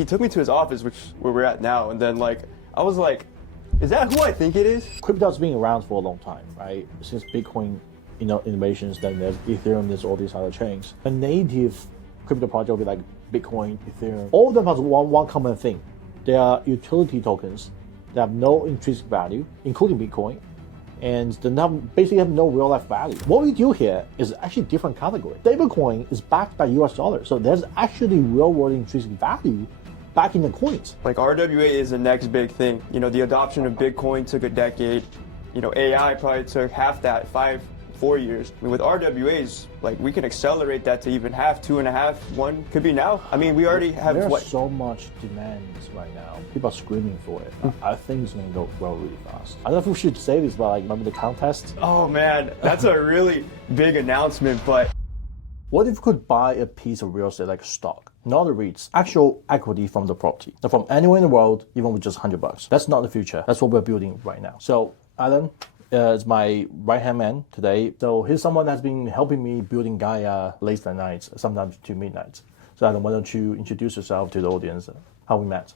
he took me to his office, where we're at now, and then like I was like, is that who I think it is? Crypto's been around for a long time, right? Since Bitcoin, innovations, then there's Ethereum, there's all these other chains. A native crypto project will be like Bitcoin, Ethereum. All of them has one common thing. They are utility tokens that have no intrinsic value, including Bitcoin, and they basically have no real life value. What we do here is actually a different category. Stablecoin is backed by US dollars, so there's actually real world intrinsic value back in the coins. Like RWA is the next big thing. The adoption of Bitcoin took a decade. AI probably took half that, 4 years. I mean, with RWAs, like we can accelerate that to even half, 2.5, 1 could be now. I mean, we already have There's so much demand right now. People are screaming for it. I think it's going to go really fast. I don't know if we should say this, but like, remember the contest? Oh man, that's a really big announcement. But what if you could buy a piece of real estate like a stock, not the REITs, actual equity from the property, from anywhere in the world, even with just $100? That's not the future. That's what we're building right now. So, Alan is my right-hand man today. So he's someone that's been helping me building GAIA late at nights, sometimes to midnight. So Alan, why don't you introduce yourself to the audience, how we met?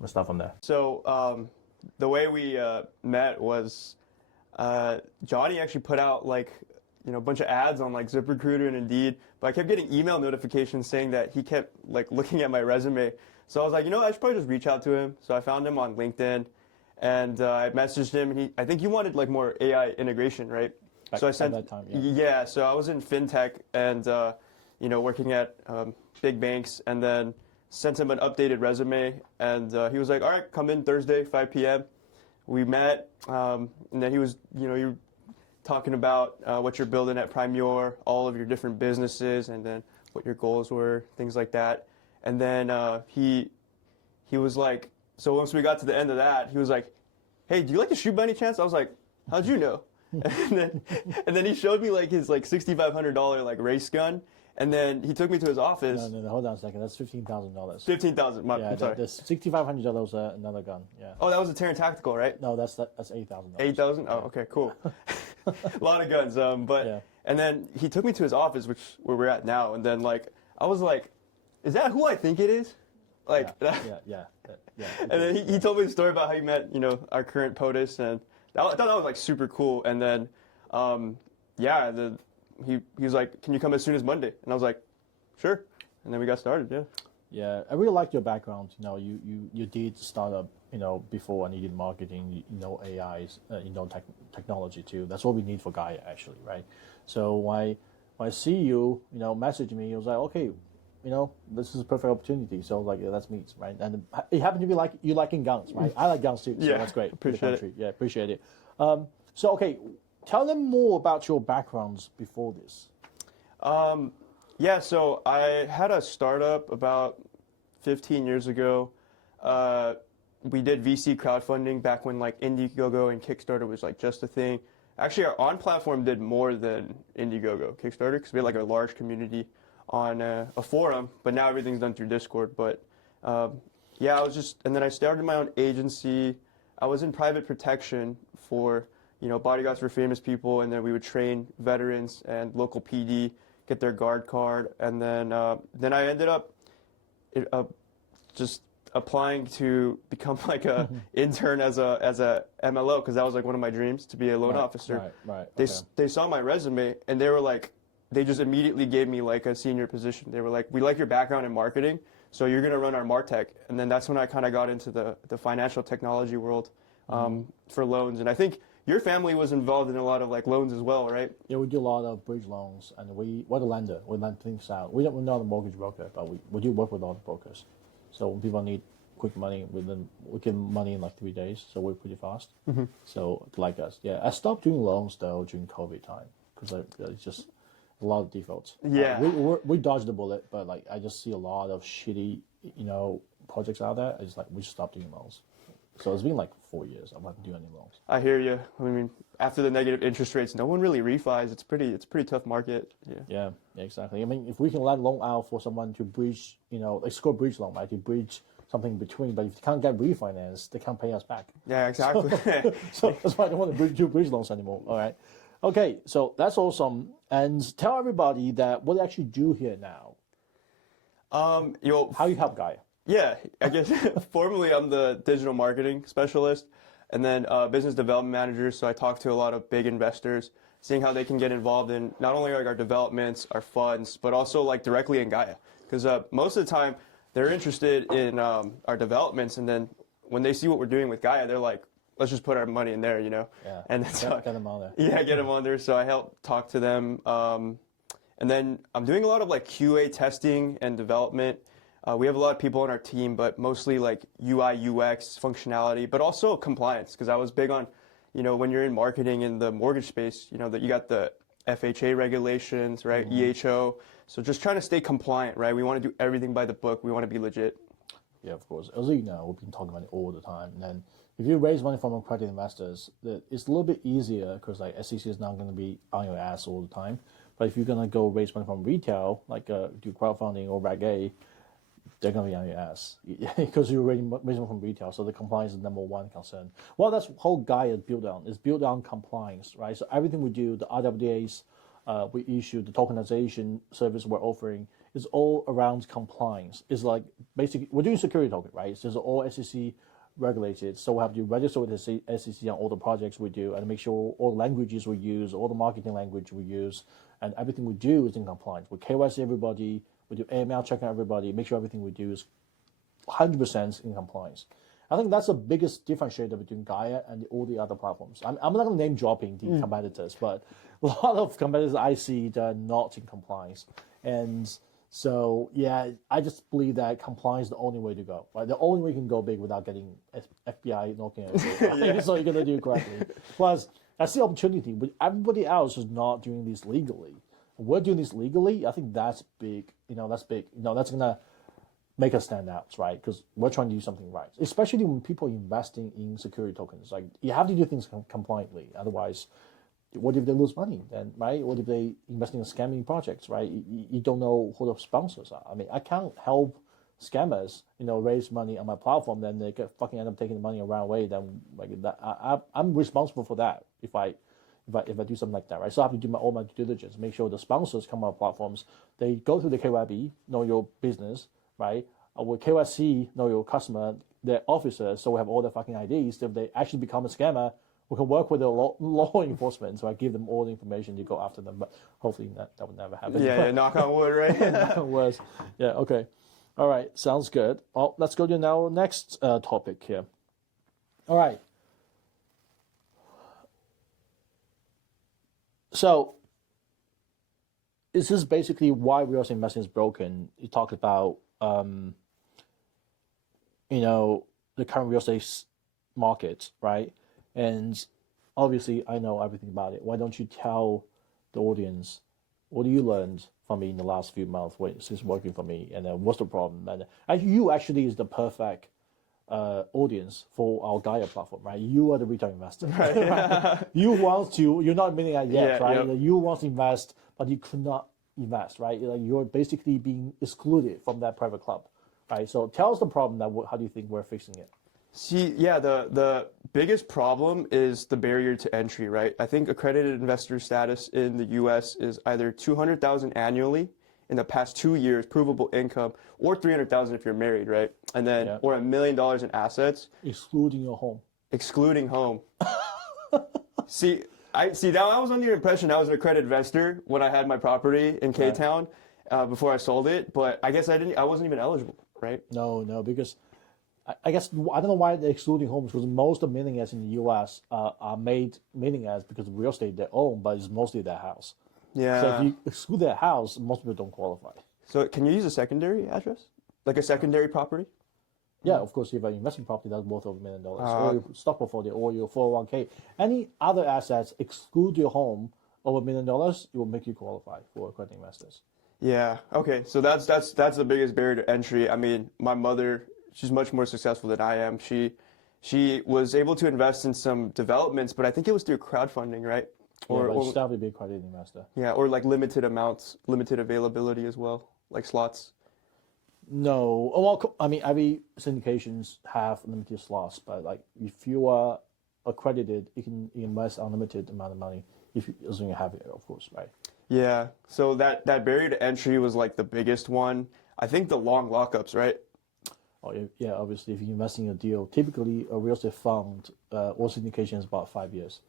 Let's start from there. So the way we met was Johnney actually put out like a bunch of ads on like ZipRecruiter and Indeed, but I kept getting email notifications saying that he kept like looking at my resume. So I was like, I should probably just reach out to him. So I found him on LinkedIn, and I messaged him, and I think he wanted like more AI integration, right? So I sent at that time, yeah. So I was in fintech and working at big banks, and then sent him an updated resume, and he was like, all right, come in Thursday, 5 p.m. We met, and then he was, you talking about what you're building at Primior, all of your different businesses, and then what your goals were, things like that. And then he was like, so once we got to the end of that, he was like, hey, do you like to shoot by any chance? I was like, how'd you know? and then he showed me like his like $6,500 like race gun. And then he took me to his office. No, hold on a second. That's $15,000. $15,000. Yeah, I'm sorry. That's $6,500 another gun. Yeah. Oh, that was a Terran Tactical, right? No, that's $8,000. 8,000? Oh, okay, cool. A lot of guns. And then he took me to his office, where we're at now. And then like I was like, is that who I think it is? Like yeah. And then he told me the story about how you met, our current POTUS, and I thought that was like super cool. And then he was like, can you come as soon as Monday? And I was like, sure. And then we got started. Yeah, I really like your background. You did startup, before, and you did marketing, AIs, technology too. That's what we need for GAIA actually, right? So when I see you, message me, it was like, okay, this is a perfect opportunity. So like, let's meet, right? And it happened to be like you liking guns, right? I like guns too. So that's great. Appreciate it. Yeah, appreciate it. So okay, tell them more about your backgrounds before this. So I had a startup about 15 years ago. We did VC crowdfunding back when like Indiegogo and Kickstarter was like just a thing. Actually, our on-platform did more than Indiegogo, Kickstarter, because we had like a large community on a forum, but now everything's done through Discord. But and then I started my own agency. I was in private protection for, bodyguards for famous people, and then we would train veterans and local PD, get their guard card, and then I ended up just applying to become like a intern as a MLO, because that was like one of my dreams, to be a loan officer. Right. They saw my resume, and they were like, they just immediately gave me like a senior position. They were like, we like your background in marketing, so you're gonna run our MarTech. And then that's when I kind of got into the financial technology world for loans. And I think your family was involved in a lot of like loans as well, right? Yeah, we do a lot of bridge loans, and we're the lender. We lend things out. We're not a mortgage broker, but we do work with a lot of brokers. So when people need quick money, we give money in like 3 days, so we're pretty fast. So like us, yeah. I stopped doing loans though during COVID time, because it's just a lot of defaults. Yeah. We dodged the bullet, but like I just see a lot of shitty, projects out there. It's like we stopped doing loans. So it's been like 4 years. I'm not doing any loans. I hear you. I mean, after the negative interest rates, no one really refis. It's a pretty tough market. Yeah, exactly. I mean, if we can let loan out for someone to bridge, it's called bridge loan, right? To bridge something in between, but if you can't get refinanced, they can't pay us back. Yeah, exactly. So that's why I don't want to do bridge loans anymore. All right. Okay, so that's awesome. And tell everybody that what you actually do here now. How you help GAIA. Yeah, I guess formally I'm the digital marketing specialist and then business development manager. So I talk to a lot of big investors, seeing how they can get involved in not only like our developments, our funds, but also like directly in Gaia. Because most of the time they're interested in our developments, and then when they see what we're doing with Gaia, they're like, let's just put our money in there, you know? Yeah. And so, Get them on there. Yeah, get them on there. So I help talk to them. And then I'm doing a lot of like QA testing and development. We have a lot of people on our team, but mostly like UI, UX, functionality, but also compliance. Because I was big on, you know, when you're in marketing in the mortgage space, you know, that you got the FHA regulations, right? EHO. So just trying to stay compliant, right? We want to do everything by the book. We want to be legit. Yeah, of course. As you know, we've been talking about it all the time. And then if you raise money from accredited investors, it's a little bit easier because like SEC is not going to be on your ass all the time. But if you're going to go raise money from retail, like do crowdfunding or RWA, they're going to be on your ass because you're raising money from retail. So the compliance is number one concern. Well, that's whole GAIA is built on. It's built on compliance, right? So everything we do, the RWAs we issue, the tokenization service we're offering, is all around compliance. It's like basically we're doing security token, right? So it's all SEC regulated. So we have to register with the SEC on all the projects we do and make sure all the languages we use, all the marketing language we use, and everything we do is in compliance. We KYC everybody, we do AML checking everybody, make sure everything we do is 100% in compliance. I think that's the biggest differentiator between Gaia and all the other platforms. I'm not going to name dropping the competitors, but a lot of competitors I see that are not in compliance. And so, yeah, I just believe that compliance is the only way to go. Right? The only way you can go big without getting FBI knocking at you. Right? So you're going to do it correctly. Plus, I see opportunity, but everybody else is not doing this legally. We're doing this legally. I think that's big. That's big. That's going to make us stand out, right? Because we're trying to do something right, especially when people are investing in security tokens. Like, you have to do things compliantly. Otherwise, what if they lose money then, right? What if they invest in scamming projects, right? You don't know who the sponsors are. I mean, I can't help scammers, raise money on my platform, then they fucking end up taking the money and run away. Then like that, I'm responsible for that if I do something like that, right? So I have to do all my due diligence, make sure the sponsors come on our platforms, they go through the KYB, know your business, right? With KYC, know your customer, their officers, so we have all their fucking IDs. If they actually become a scammer, we can work with the law enforcement, so I give them all the information to go after them. But hopefully that would never happen. Yeah, knock on wood, right? Knock on wood. Yeah, okay. All right, sounds good. Well, let's go to our next topic here. All right. So, this is basically why real estate investing is broken. You talked about, the current real estate market, right? And obviously, I know everything about it. Why don't you tell the audience what you learned from me in the last few months since working for me, and then what's the problem? And you actually is the perfect audience for our Gaia platform, right? You are the retail investor. Right? Right? You're not meaning that yet, right? Yep. You want to invest, but you could not invest, right? Like you're basically being excluded from that private club, right? So tell us the problem. How do you think we're fixing it? See, yeah, the biggest problem is the barrier to entry, right? I think accredited investor status in the U.S. is either $200,000 annually in the past 2 years, provable income, or $300,000 if you're married, right? And then, or $1 million in assets, excluding your home. Excluding home. See, now I was under the impression I was an accredited investor when I had my property in K-Town before I sold it, but I guess I wasn't even eligible, right? No, because I guess I don't know why they're excluding homes, because most of millionaires in the U.S. are made millionaires because of real estate they own, but it's mostly their house. Yeah. So if you exclude their house, most people don't qualify. So can you use a secondary address, like a secondary property? Yeah, of course. If you're investing property, that's worth over $1 million, or your stock portfolio, or your 401k, any other assets exclude your home over $1 million, it will make you qualify for accredited investors. Yeah. Okay. So that's the biggest barrier to entry. I mean, my mother, she's much more successful than I am. She was able to invest in some developments, but I think it was through crowdfunding, right? Or still have to be a accredited investor. Yeah, or like limited amounts, limited availability as well, like slots. No, well, I mean, every syndications have limited slots, but like if you are accredited, you can invest unlimited amount of money if you have it, of course, right? Yeah. So that barrier to entry was like the biggest one. I think the long lockups, right? Yeah, obviously, if you invest in a deal, typically a real estate fund or syndication is about 5 years.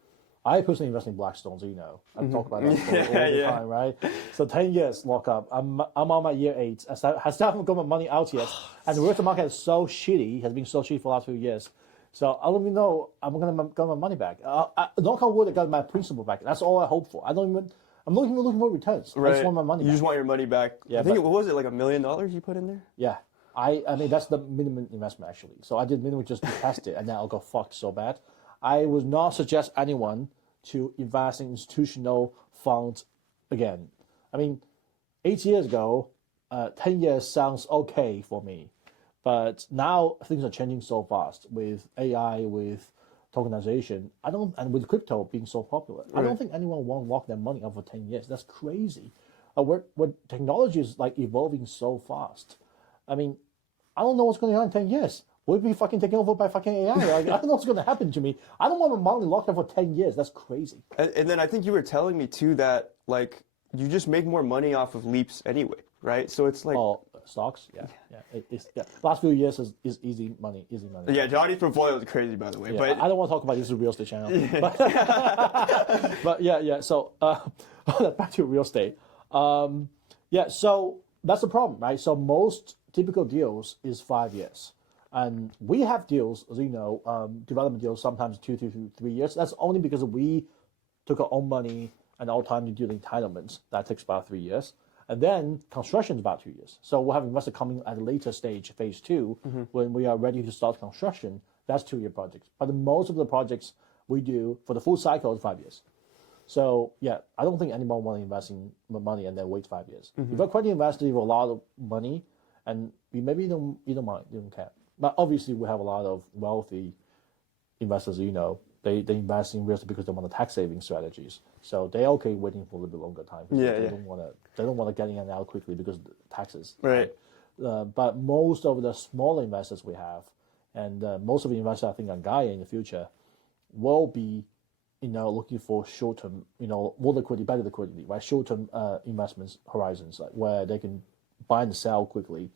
I personally invest in Blackstone, so you know. I talk about that all the time, right? So 10 years lockup. I'm on my year 8. I still haven't got my money out yet. And the real estate market is so shitty, has been so shitty for the last few years. So I don't even know I'm going to get my money back. Knock on wood, I got my principal back. That's all I hope for. I'm not even looking for returns. Right. I just want my money back. You just want your money back. Yeah, I think, what was it, like $1 million you put in there? Yeah. I mean, that's the minimum investment, actually. So I did minimum just to test it, and now I got fucked so bad. I would not suggest anyone to invest in institutional funds again. I mean, 8 years ago, 10 years sounds okay for me. But now things are changing so fast with AI, with tokenization. And with crypto being so popular. Right. I don't think anyone won't lock their money up for 10 years. That's crazy. Where technology is like evolving so fast. I mean, I don't know what's going to happen in 10 years. We'll be fucking taken over by fucking AI. I don't know what's going to happen to me. I don't want my money locked up for 10 years. That's crazy. And then I think you were telling me too that like you just make more money off of leaps anyway, right? So it's like stocks. Yeah. Last few years is easy money. Yeah, Johnney from Foil is crazy, by the way. Yeah, but I don't want to talk about this real estate channel. But yeah. So back to real estate. So that's the problem, right? So most typical deals is 5 years. And we have deals, as you know, development deals, sometimes 2 to 3 years. That's only because we took our own money and our time to do the entitlements. That takes about 3 years. And then construction is about 2 years. So we'll have investors coming at a later stage, phase 2, when we are ready to start construction. That's 2-year projects. But most of the projects we do for the full cycle is 5 years. So yeah, I don't think anyone want to invest in money and then wait 5 years. If you're a credit investor, you have a lot of money, and you don't mind, you don't care. But obviously, we have a lot of wealthy investors. You know, they invest in real estate because they want the tax saving strategies. So they're okay waiting for a little bit longer time. They don't want to get in and out quickly because of the taxes. Right. But most of the smaller investors we have, and most of the investors I think on GAIA in the future, will be, looking for short-term, more liquidity, better liquidity, right? Short-term investments horizons, like where they can buy and sell quickly.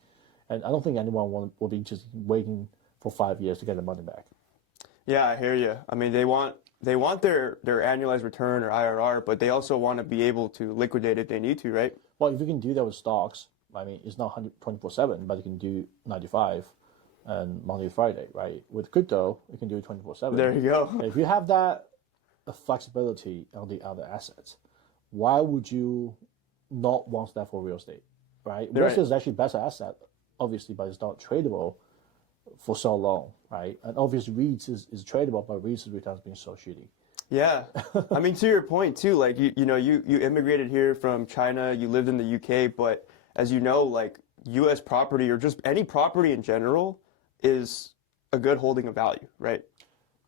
And I don't think anyone will be interested in waiting for 5 years to get the money back. Yeah, I hear you. I mean, they want their annualized return or IRR, but they also want to be able to liquidate if they need to, right? Well, if you can do that with stocks, I mean, it's not 24/7, but you can do 95 and Monday to Friday, right? With crypto, you can do it 24/7. There you go. If you have that flexibility on the other assets, why would you not want that for real estate, right? Real estate is actually best asset, obviously, but it's not tradable for so long, right? And obviously, REITs is tradable, but REITs returns being so shitty. Yeah, I mean, to your point too, like you immigrated here from China, you lived in the UK, but as you know, like U.S. property or just any property in general is a good holding of value, right?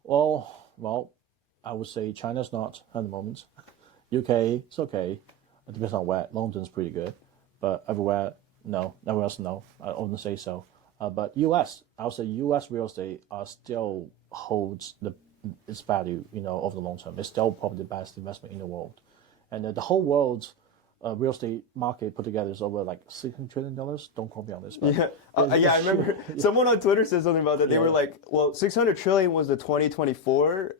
Well, I would say China's not at the moment. UK, it's okay. It depends on where. London's pretty good, but everywhere, no. Everywhere else, no. I wouldn't say so. But U.S., I would say U.S. real estate still holds its value, over the long term. It's still probably the best investment in the world. And the whole world's real estate market put together is over like $600 trillion. Don't quote me on this. But I remember someone on Twitter said something about that. They were like, well, 600 trillion was the 2024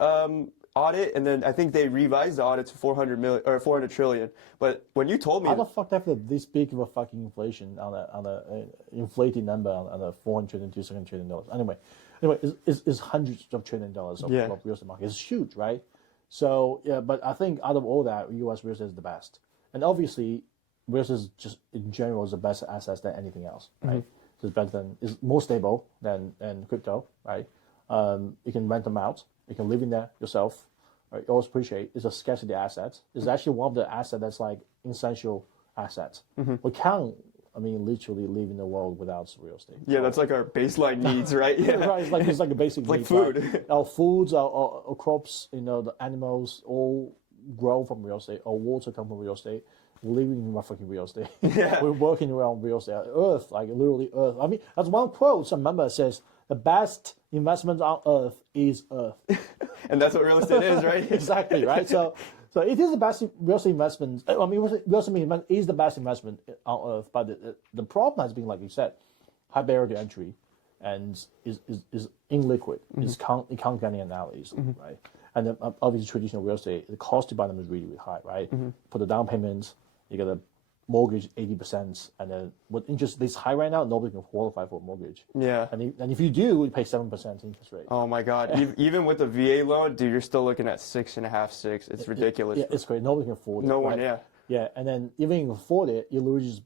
audit, and then I think they revised the audit to 400 trillion. But when you told me, how the fuck they have this big of a fucking inflation on a inflated number on a 400 trillion to 600 trillion dollars? Anyway, it's hundreds of $trillions of real estate market. It's huge, right? So yeah, but I think out of all that, U.S. real estate is the best, and obviously, real estate is just in general is the best asset than anything else, right? So it's better than, it's more stable than crypto, right? You can rent them out. You can live in there yourself. Right? You always appreciate it's a scarcity asset. It's actually one of the assets that's like essential assets. We can't, literally live in the world without real estate. Yeah, that's like our baseline needs, right? Yeah, right. It's like a basic like need, food. Right? Our foods, our crops, the animals all grow from real estate. Our water comes from real estate. We're living in fucking real estate. Yeah. We're working around real estate. Earth, like literally Earth. That's one quote. Some member says, the best investment on Earth is Earth. And that's what real estate is, right? Exactly, right? So it is the best real estate investment. Real estate investment is the best investment on Earth. But the problem has been, like you said, high barrier to entry. and is illiquid. It can't get any analysis, right? And then obviously traditional real estate, the cost to buy them is really, really high, right? For the down payment, you got a mortgage 80%, and then with interest this high right now, nobody can qualify for a mortgage. Yeah. And if you do, you pay 7% interest rate. Oh my God! Even with a VA loan, dude, you're still looking at 6.5, 6. It's ridiculous. Yeah, it's great. Nobody can afford it. No one, right? yeah. Yeah, and then even if you can afford it, you literally just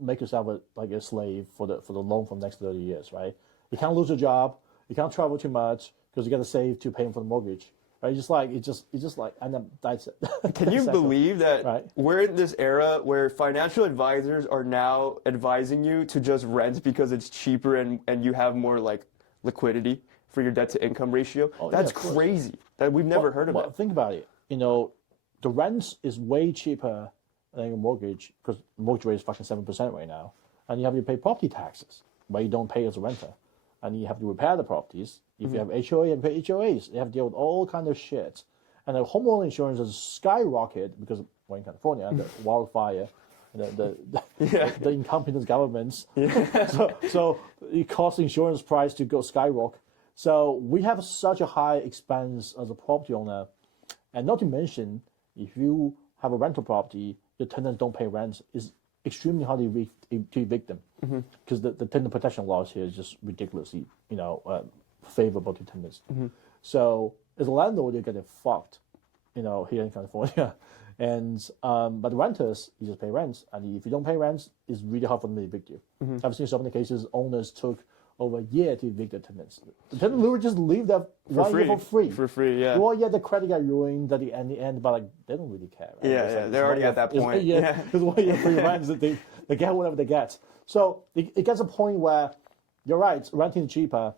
make yourself a slave for the loan for the next 30 years, right? You can't lose your job. You can't travel too much because you got to save to pay for the mortgage. Right, it's just like, and then that's it. Can you believe that right? we're in this era where financial advisors are now advising you to just rent because it's cheaper and you have more like liquidity for your debt to income ratio? Oh, that's yeah, crazy. That we've never heard of that. Think about it. The rent is way cheaper than a mortgage because the mortgage rate is fucking 7% right now, and you have to pay property taxes where you don't pay as a renter, and you have to repair the properties. If you have HOA, you have to pay HOAs. You have to deal with all kind of shit. And the homeowner insurance has skyrocketed because we're in California, the wildfire, the incompetent governments. Yeah. So it costs insurance price to go skyrocket. So we have such a high expense as a property owner. And not to mention, if you have a rental property, the tenants don't pay rent, it's extremely hard to evict them. Because the tenant protection laws here is just ridiculously, favorable to tenants. So as a landlord, you're getting fucked, here in California. And but the renters, you just pay rent, and if you don't pay rent, it's really hard for them to evict you. I've seen so many cases owners took over a year to evict the tenants. The tenant will just leave that for free. For free, yeah. Well, yeah, the credit got ruined at the end, but like they don't really care. Right? Yeah, they're already at that point. Yeah, because 1 year free rent is that they get whatever they get. So it gets a point where you're right, renting is cheaper.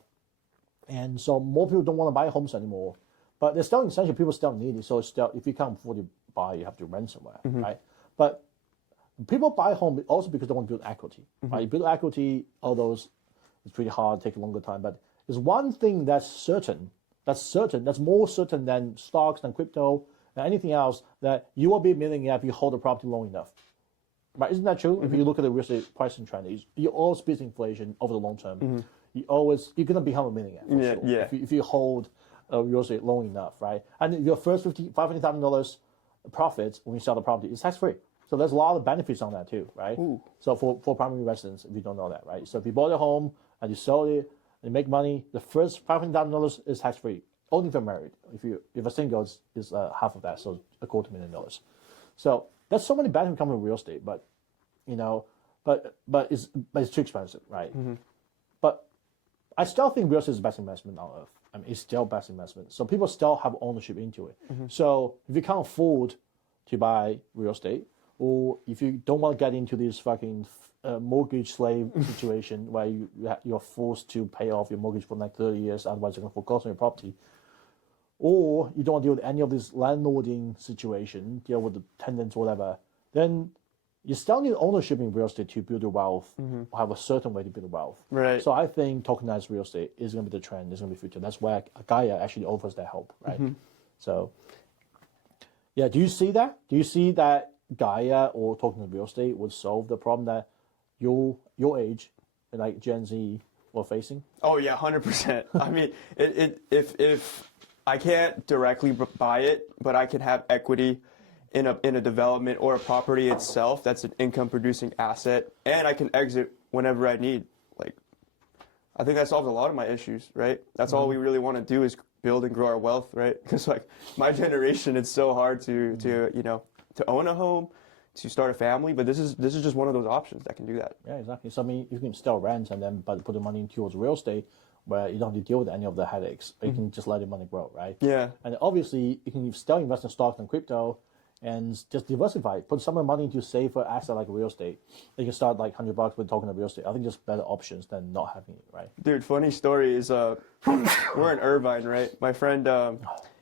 And so more people don't want to buy homes anymore, but they're still essential. People still need it. So it's still, if you can't afford to buy, you have to rent somewhere, right? But people buy home also because they want to build equity, right? You build equity, all those, it's pretty hard, take a longer time. But there's one thing that's certain, that's more certain than stocks, than crypto, than anything else, that you will be a millionaire if you hold the property long enough. Right? Isn't that true? If you look at the real estate pricing trend, you always beat inflation over the long term. You're gonna become a millionaire for sure. Yeah. If you hold real estate long enough, right? And your first $500,000 profits when you sell the property is tax free. So there's a lot of benefits on that too, right? Ooh. So for primary residents, if you don't know that, right? So if you bought a home and you sold it and you make money, the first $500,000 is tax free. Only if you're married. If a single is half of that, so $250,000. So there's so many benefits coming from real estate, but it's too expensive, right? But I still think real estate is the best investment on earth. I mean, it's still best investment. So people still have ownership into it. So if you can't afford to buy real estate, or if you don't want to get into this fucking mortgage slave situation where you're forced to pay off your mortgage for like 30 years, otherwise you're going to foreclose on your property, or you don't want to deal with any of this landlording situation, deal with the tenants, whatever, then you still need ownership in real estate to build your wealth, or have a certain way to build wealth. Right. So I think tokenized real estate is going to be the trend, is going to be the future. That's where GAIA actually offers that help, right? So, yeah, do you see that? Do you see that GAIA or tokenized real estate would solve the problem that your age, like Gen Z, were facing? Oh yeah, 100%. I mean, if I can't directly buy it, but I can have equity in a development or a property itself that's an income producing asset, and I can exit whenever I need. Like, I think that solves a lot of my issues, right? That's all we really want to do is build and grow our wealth, right? Because like my generation, it's so hard to own a home, to start a family, but this is just one of those options that can do that. Yeah, exactly. So I mean, you can still rent and then put the money towards real estate, where you don't have to deal with any of the headaches. You can just let your money grow, right? Yeah. And obviously, you can still invest in stocks and crypto, and just diversify. Put some of the money into safer asset like real estate. You can start like $100 with token of real estate. I think just better options than not having it, right? Dude, funny story is we're in Irvine, right? My friend,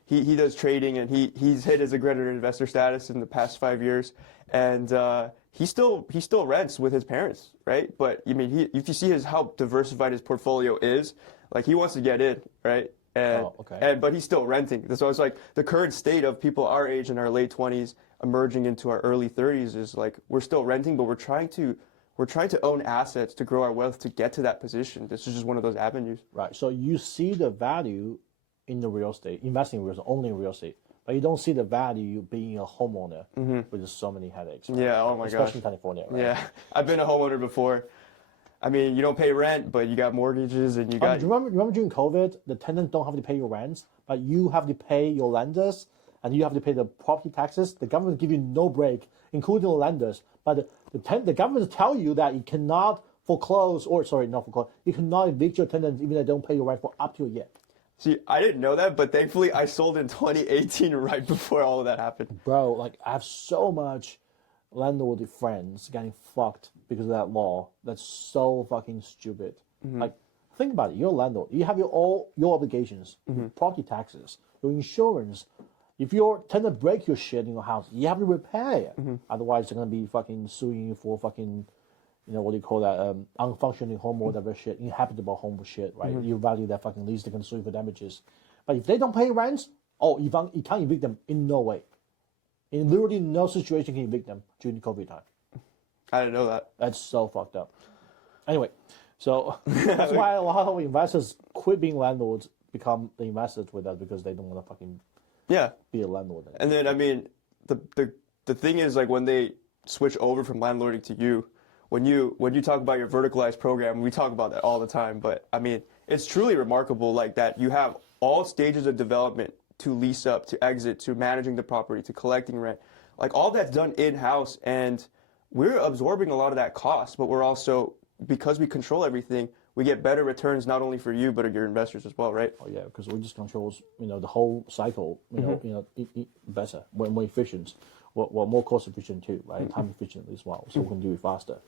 he does trading, and he's hit his accredited investor status in the past 5 years, and he still rents with his parents, right? But I mean, if you see how diversified his portfolio is, like he wants to get in, right? But he's still renting. So it's like the current state of people our age in our late 20s emerging into our early 30s is like we're still renting, but we're trying to we're trying to own assets to grow our wealth to get to that position. This is just one of those avenues. Right. So you see the value in the real estate, investing in real estate, owning real estate, but you don't see the value being a homeowner with just so many headaches. Right? Yeah, oh my gosh. Especially in California, right? Yeah, I've been a homeowner before. I mean, you don't pay rent, but you got mortgages and you got... Remember during COVID, the tenants don't have to pay your rent, but you have to pay your lenders, and you have to pay the property taxes. The government give you no break, including the lenders. But the government tell you that you cannot foreclose, you cannot evict your tenants even if they don't pay your rent for up to a year. See, I didn't know that, but thankfully I sold in 2018 right before all of that happened. Bro, like I have so much landlord friends getting fucked because of that law. That's so fucking stupid. Like, think about it. You're a landlord. You have all your obligations, your property taxes, your insurance. If your tenant break your shit in your house, you have to repair it. Otherwise, they're gonna be fucking suing you for fucking, what do you call that? Unfunctioning home or whatever shit, inhabitable home shit, right? You value that fucking lease, they can sue you for damages. But if they don't pay rents, you can't evict them in no way. In literally no situation can you evict them during COVID time. I didn't know that. That's so fucked up. Anyway, so that's why a lot of investors quit being landlords, become the investors with us because they don't want to fucking be a landlord anymore. And then, I mean, the thing is, like, when they switch over from landlording to you, when you talk about your verticalized program, we talk about that all the time, but I mean, it's truly remarkable, like, that you have all stages of development to lease up, to exit, to managing the property, to collecting rent. Like, all that's done in-house, and we're absorbing a lot of that cost, but we're also, because we control everything, we get better returns not only for you, but your investors as well, right? Oh yeah, because we just controls, the whole cycle, better, more efficient, more cost efficient too, right? Time efficient as well, so we can do it faster.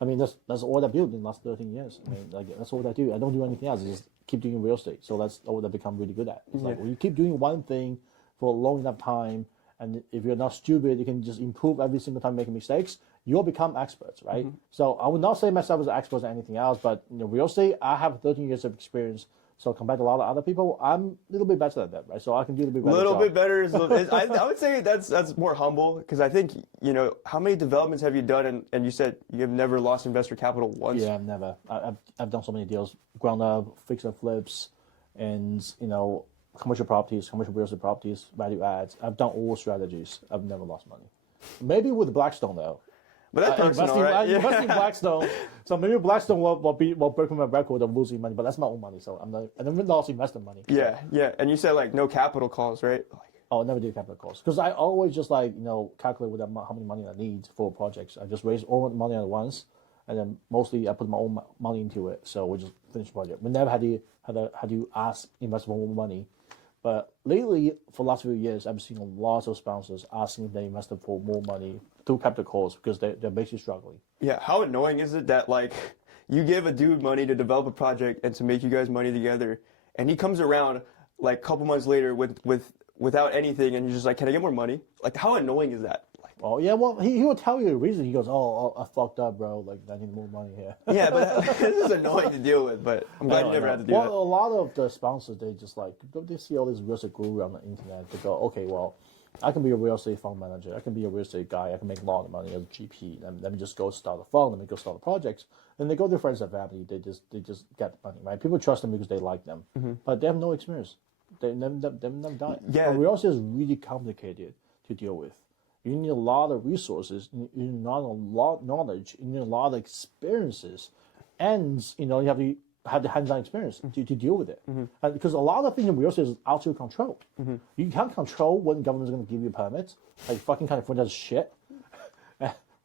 I mean, that's all I built in the last 13 years. I mean, like, that's all I do. I don't do anything else. I just keep doing real estate. So that's all I become really good at. It's like, when you keep doing one thing for a long enough time, and if you're not stupid, you can just improve every single time making mistakes, you'll become experts, right? So I would not say myself as an expert or anything else, but real estate, I have 13 years of experience. So compared to a lot of other people, I'm a little bit better at that, right? So I can do a little bit better. A little bit better is I would say that's more humble, because I think, how many developments have you done, and you said you have never lost investor capital once? Yeah, I've never. I've done so many deals, ground up, fix and flips, and commercial properties, commercial real estate properties, value adds. I've done all strategies. I've never lost money. Maybe with Blackstone though. But that's personal, right? I invest in Blackstone, so maybe Blackstone will break my record of losing money, but that's my own money, so I never lost investor money. Yeah, yeah, and you said like no capital calls, right? I never do capital calls because I always just calculate with how many money I need for projects. I just raise all the money at once, and then mostly I put my own money into it. So we just finish the project. We never had to ask investors for more money. But lately, for the last few years, I've seen a lot of sponsors asking their investor for more money through capital calls because they're basically struggling. Yeah, how annoying is it that you give a dude money to develop a project and to make you guys money together, and he comes around like a couple months later without anything, and you're just like, can I get more money? Like, how annoying is that? Oh yeah, well he will tell you the reason. He goes, oh I fucked up, bro. Like I need more money here. Yeah, but this is annoying to deal with. But I'm glad you never had to do that. Well, a lot of the sponsors, they just they see all these real estate guru on the internet. They go, okay, well, I can be a real estate fund manager. I can be a real estate guy. I can make a lot of money as a GP. And let me just go start a fund. Let me go start a project. And they go to their friends and family. They just get the money, right? People trust them because they like them, but they have no experience. They've never done it. Yeah, real estate is really complicated to deal with. You need a lot of resources, you need a lot of knowledge, you need a lot of experiences, and you have to have the hands-on experience to deal with it. And because a lot of things in real estate is out of your control. You can't control when the government is going to give you permits. Like fucking California does shit,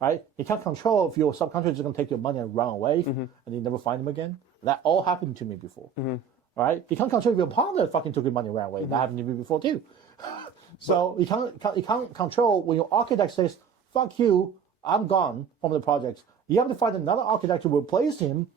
right? You can't control if your subcontractor is going to take your money and run away, and you never find them again. That all happened to me before. Right? You can't control if your partner fucking took your money and ran away. That happened to me before too. So you can't control when your architect says, fuck you, I'm gone from the project. You have to find another architect to replace him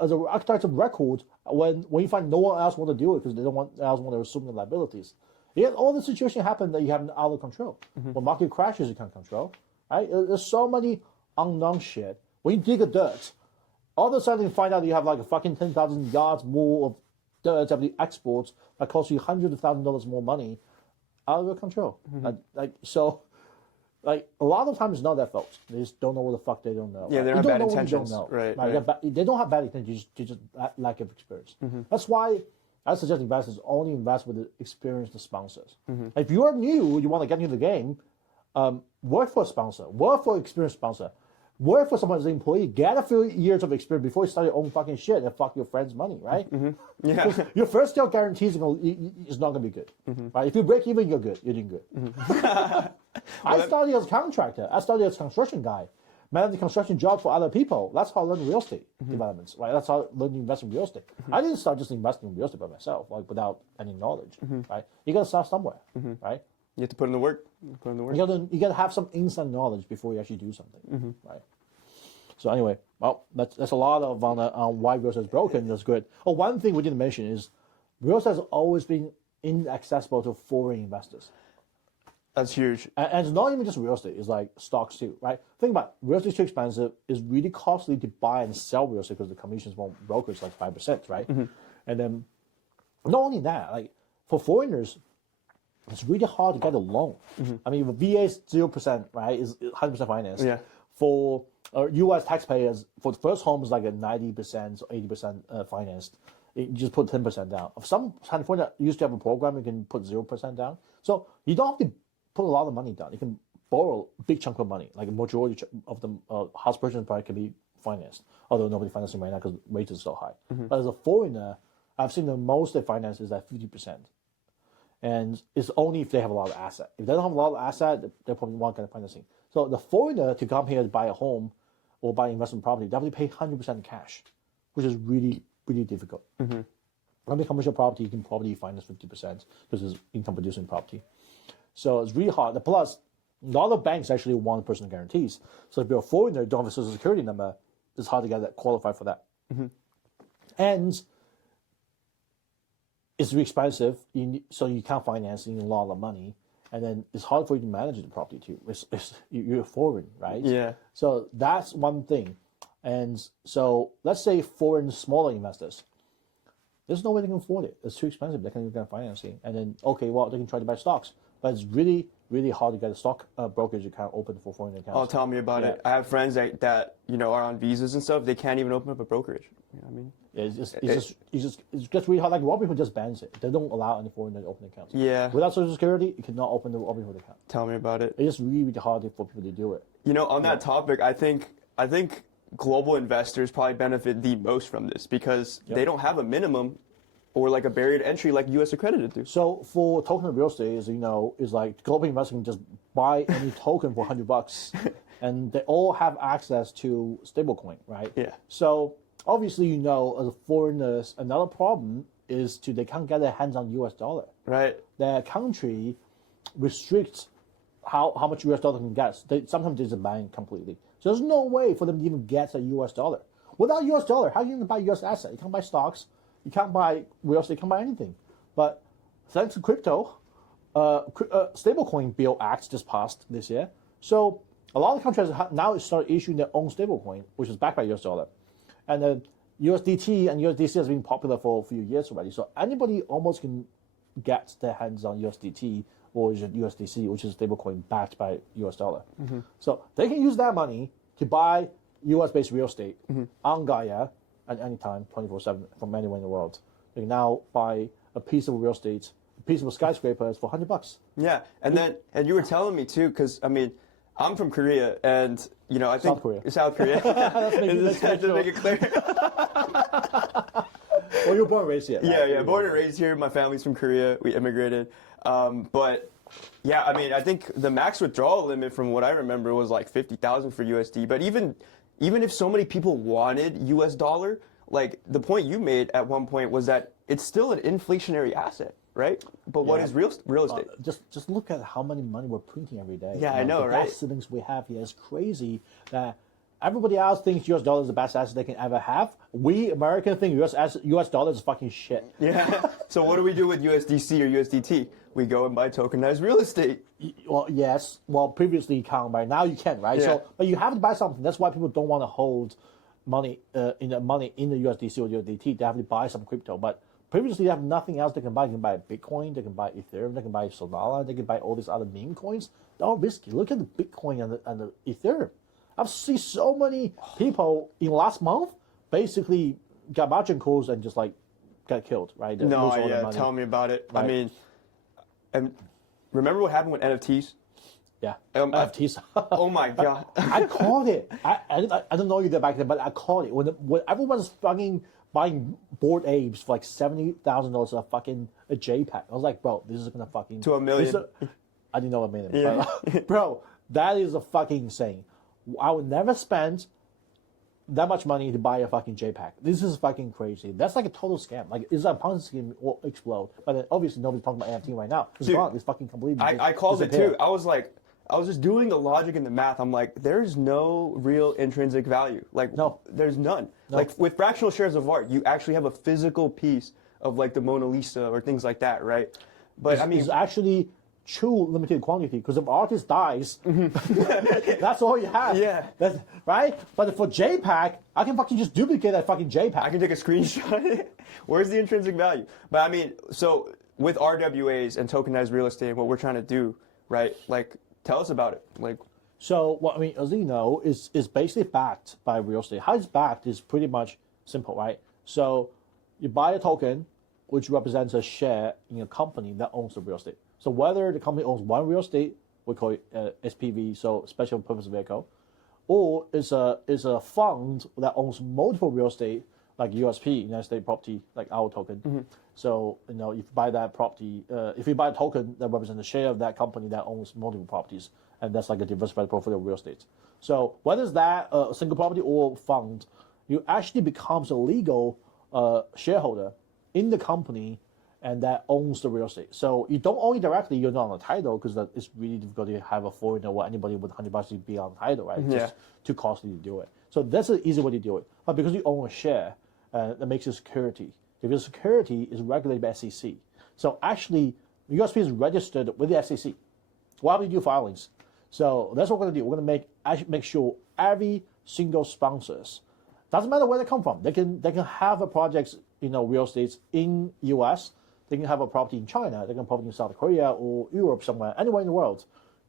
as an architect of record when you find no one else want to do it because they don't want to assume the liabilities. Yet all the situation happen that you have out of control. When market crashes, you can't control. Right? There's so many unknown shit. When you dig a dirt, all of a sudden you find out you have like a fucking 10,000 yards more of dirt that the exports that cost you hundreds of $1,000s more money. Out of your control. So Like a lot of times, it's not their fault. They just don't know what the fuck they don't know. Yeah, right? they don't have bad intentions. Don't know. Right. They don't have bad intentions. They just lack of experience. That's why I suggest investors only invest with the experienced sponsors. If you are new, you want to get into the game, work for a sponsor, work for an experienced sponsor, work for someone as an employee, get a few years of experience before you start your own fucking shit and fuck your friend's money, right? Yeah. Your first year guarantees is not going to be good, right? If you break even, you're good. You're doing good. I started as a contractor. I started as a construction guy, managing construction jobs for other people. That's how I learned real estate developments, right? That's how I learned to invest in real estate. I didn't start just investing in real estate by myself, like without any knowledge, right? You got to start somewhere, right? You have to put in the work. Put in the work. You got to have some inside knowledge before you actually do something, right? So anyway, well, that's a lot of on why real estate is broken. That's good. Oh, one thing we didn't mention is real estate has always been inaccessible to foreign investors. That's huge. And it's not even just real estate, it's like stocks too, right? Think about it. Real estate is too expensive. It's really costly to buy and sell real estate because the commissions from brokers like 5%, right? And then not only that, like for foreigners, it's really hard to get a loan. I mean, VA is 0%, right? Is 100% financed. Yeah. For U.S. taxpayers, for the first home is like a 90% or 80% financed. You just put 10% down. Some California used to have a program you can put 0% down. So you don't have to put a lot of money down. You can borrow a big chunk of money, like a majority of the house purchase price can be financed. Although nobody financing right now because rates are so high. But as a foreigner, I've seen the most they finance is at 50%. And it's only if they have a lot of asset. If they don't have a lot of asset, they're probably not going to financing. So the foreigner to come here to buy a home or buy investment property, they have to pay 100% cash, which is really, really difficult. I mean, commercial property, you can probably finance 50% because it's income producing property. So it's really hard. Plus, a lot of banks actually want personal guarantees. So if you're a foreigner, don't have a social security number, it's hard to get that qualified for that. And it's really expensive, so you can't finance a lot of money. And then it's hard for you to manage the property too. You're foreign, right? Yeah. So that's one thing. And so let's say foreign smaller investors, there's no way they can afford it. It's too expensive. They can't get financing. And then, okay, well, they can try to buy stocks. But it's really, really hard to get a stock brokerage account open for foreign accounts. Oh, tell me about it. I have friends that are on visas and stuff. They can't even open up a brokerage. You know what I mean? Yeah, it's just really hard. Like Robinhood just bans it. They don't allow any foreigners to open accounts. Yeah. Without Social Security, you cannot open the Robinhood account. Tell me about it. It's just really, really hard for people to do it. On that topic, I think global investors probably benefit the most from this because they don't have a minimum or like a barrier to entry like U.S. accredited do. So for token real estate, is like global investors can just buy any token for $100, and they all have access to stablecoin, right? Yeah. So obviously, as a foreigners, another problem is they can't get their hands on U.S. dollar. Right. Their country restricts how much U.S. dollar can get. Sometimes they just ban completely. So there's no way for them to even get a U.S. dollar. Without U.S. dollar, how are you going to buy U.S. asset? You can't buy stocks. You can't buy real estate. You can't buy anything. But thanks to crypto, stablecoin bill act just passed this year. So a lot of countries now start issuing their own stablecoin, which is backed by U.S. dollar. And then USDT and USDC has been popular for a few years already. So anybody almost can get their hands on USDT or USDC, which is a stablecoin backed by US dollar. So they can use that money to buy US-based real estate on GAIA at any time, 24/7, from anywhere in the world. They can now buy a piece of real estate, a piece of a skyscraper for $100. Yeah, and you were telling me too, because I mean, I'm from Korea, and I think South Korea. Let's make it clear. Well, you were born and raised here. Yeah, born and raised here. My family's from Korea. We immigrated, but yeah, I mean, I think the max withdrawal limit, from what I remember, was like 50,000 for USD. But even if so many people wanted US dollar, like the point you made at one point was that it's still an inflationary asset, right? But what is real estate? Just look at how many money we're printing every day. Yeah, I know, the right? The savings we have here is crazy. That everybody else thinks US dollar is the best asset they can ever have. We Americans think US dollar is fucking shit. Yeah. So what do we do with USDC or USDT? We go and buy tokenized real estate. Well, yes. Well, previously you can't, but now you can, right? Yeah. So, but you have to buy something. That's why people don't want to hold money in the USDC or USDT. They have to buy some crypto. But previously they have nothing else they can buy. They can buy Bitcoin, they can buy Ethereum, they can buy Solana, they can buy all these other meme coins. They're all risky. Look at the Bitcoin and the Ethereum. I've seen so many people in last month basically got margin calls and just like got killed, right? They lose all their money. Tell me about it. Right. I mean, and remember what happened with NFTs? Yeah, NFTs. Oh my god! I called it. I don't know you there back then, but I called it when everyone's fucking buying Bored Apes for like $70,000 a JPEG. I was like, bro, this is gonna fucking to $1 million. I didn't know $1 million. Yeah. But, bro, that is a fucking insane. I would never spend that much money to buy a fucking JPEG. This is fucking crazy. That's like a total scam. Like, it's a Ponzi scheme will explode. But then obviously nobody's talking about NFT right now. It's gone. It's fucking completely. I called it too. I was just doing the logic and the math. I'm like, there's no real intrinsic value. Like, no, there's none. No. Like with fractional shares of art, you actually have a physical piece of like the Mona Lisa or things like that, right? But it's actually true limited quantity, because if artist dies, that's all you have. Yeah. That's right. But for JPEG, I can fucking just duplicate that fucking JPEG. I can take a screenshot. Where's the intrinsic value? But I mean, so with RWAs and tokenized real estate, what we're trying to do, right? Like, tell us about it. Like, so what I mean, as you know, is basically backed by real estate. How it's backed is pretty much simple, right? So you buy a token, which represents a share in a company that owns the real estate. So whether the company owns one real estate, we call it SPV, so special purpose vehicle, or is a fund that owns multiple real estate, like USP, United States Property, like our token. Mm-hmm. So if you buy that property, if you buy a token that represents a share of that company that owns multiple properties, and that's like a diversified portfolio of real estate. So whether it's that a single property or fund, you actually becomes a legal shareholder in the company, and that owns the real estate. So you don't own it directly, you're not on the title, because it's really difficult to have a foreigner or anybody with $100 to be on the title, right? It's just too costly to do it. So that's an easy way to do it. But because you own a share, that makes it security. Because security is regulated by SEC. So actually, USP is registered with the SEC while we do filings. So that's what we're going to do. We're going to make sure every single sponsors, doesn't matter where they come from, they can have a projects, real estates in US. They can have a property in China, they can have a property in South Korea or Europe somewhere, anywhere in the world.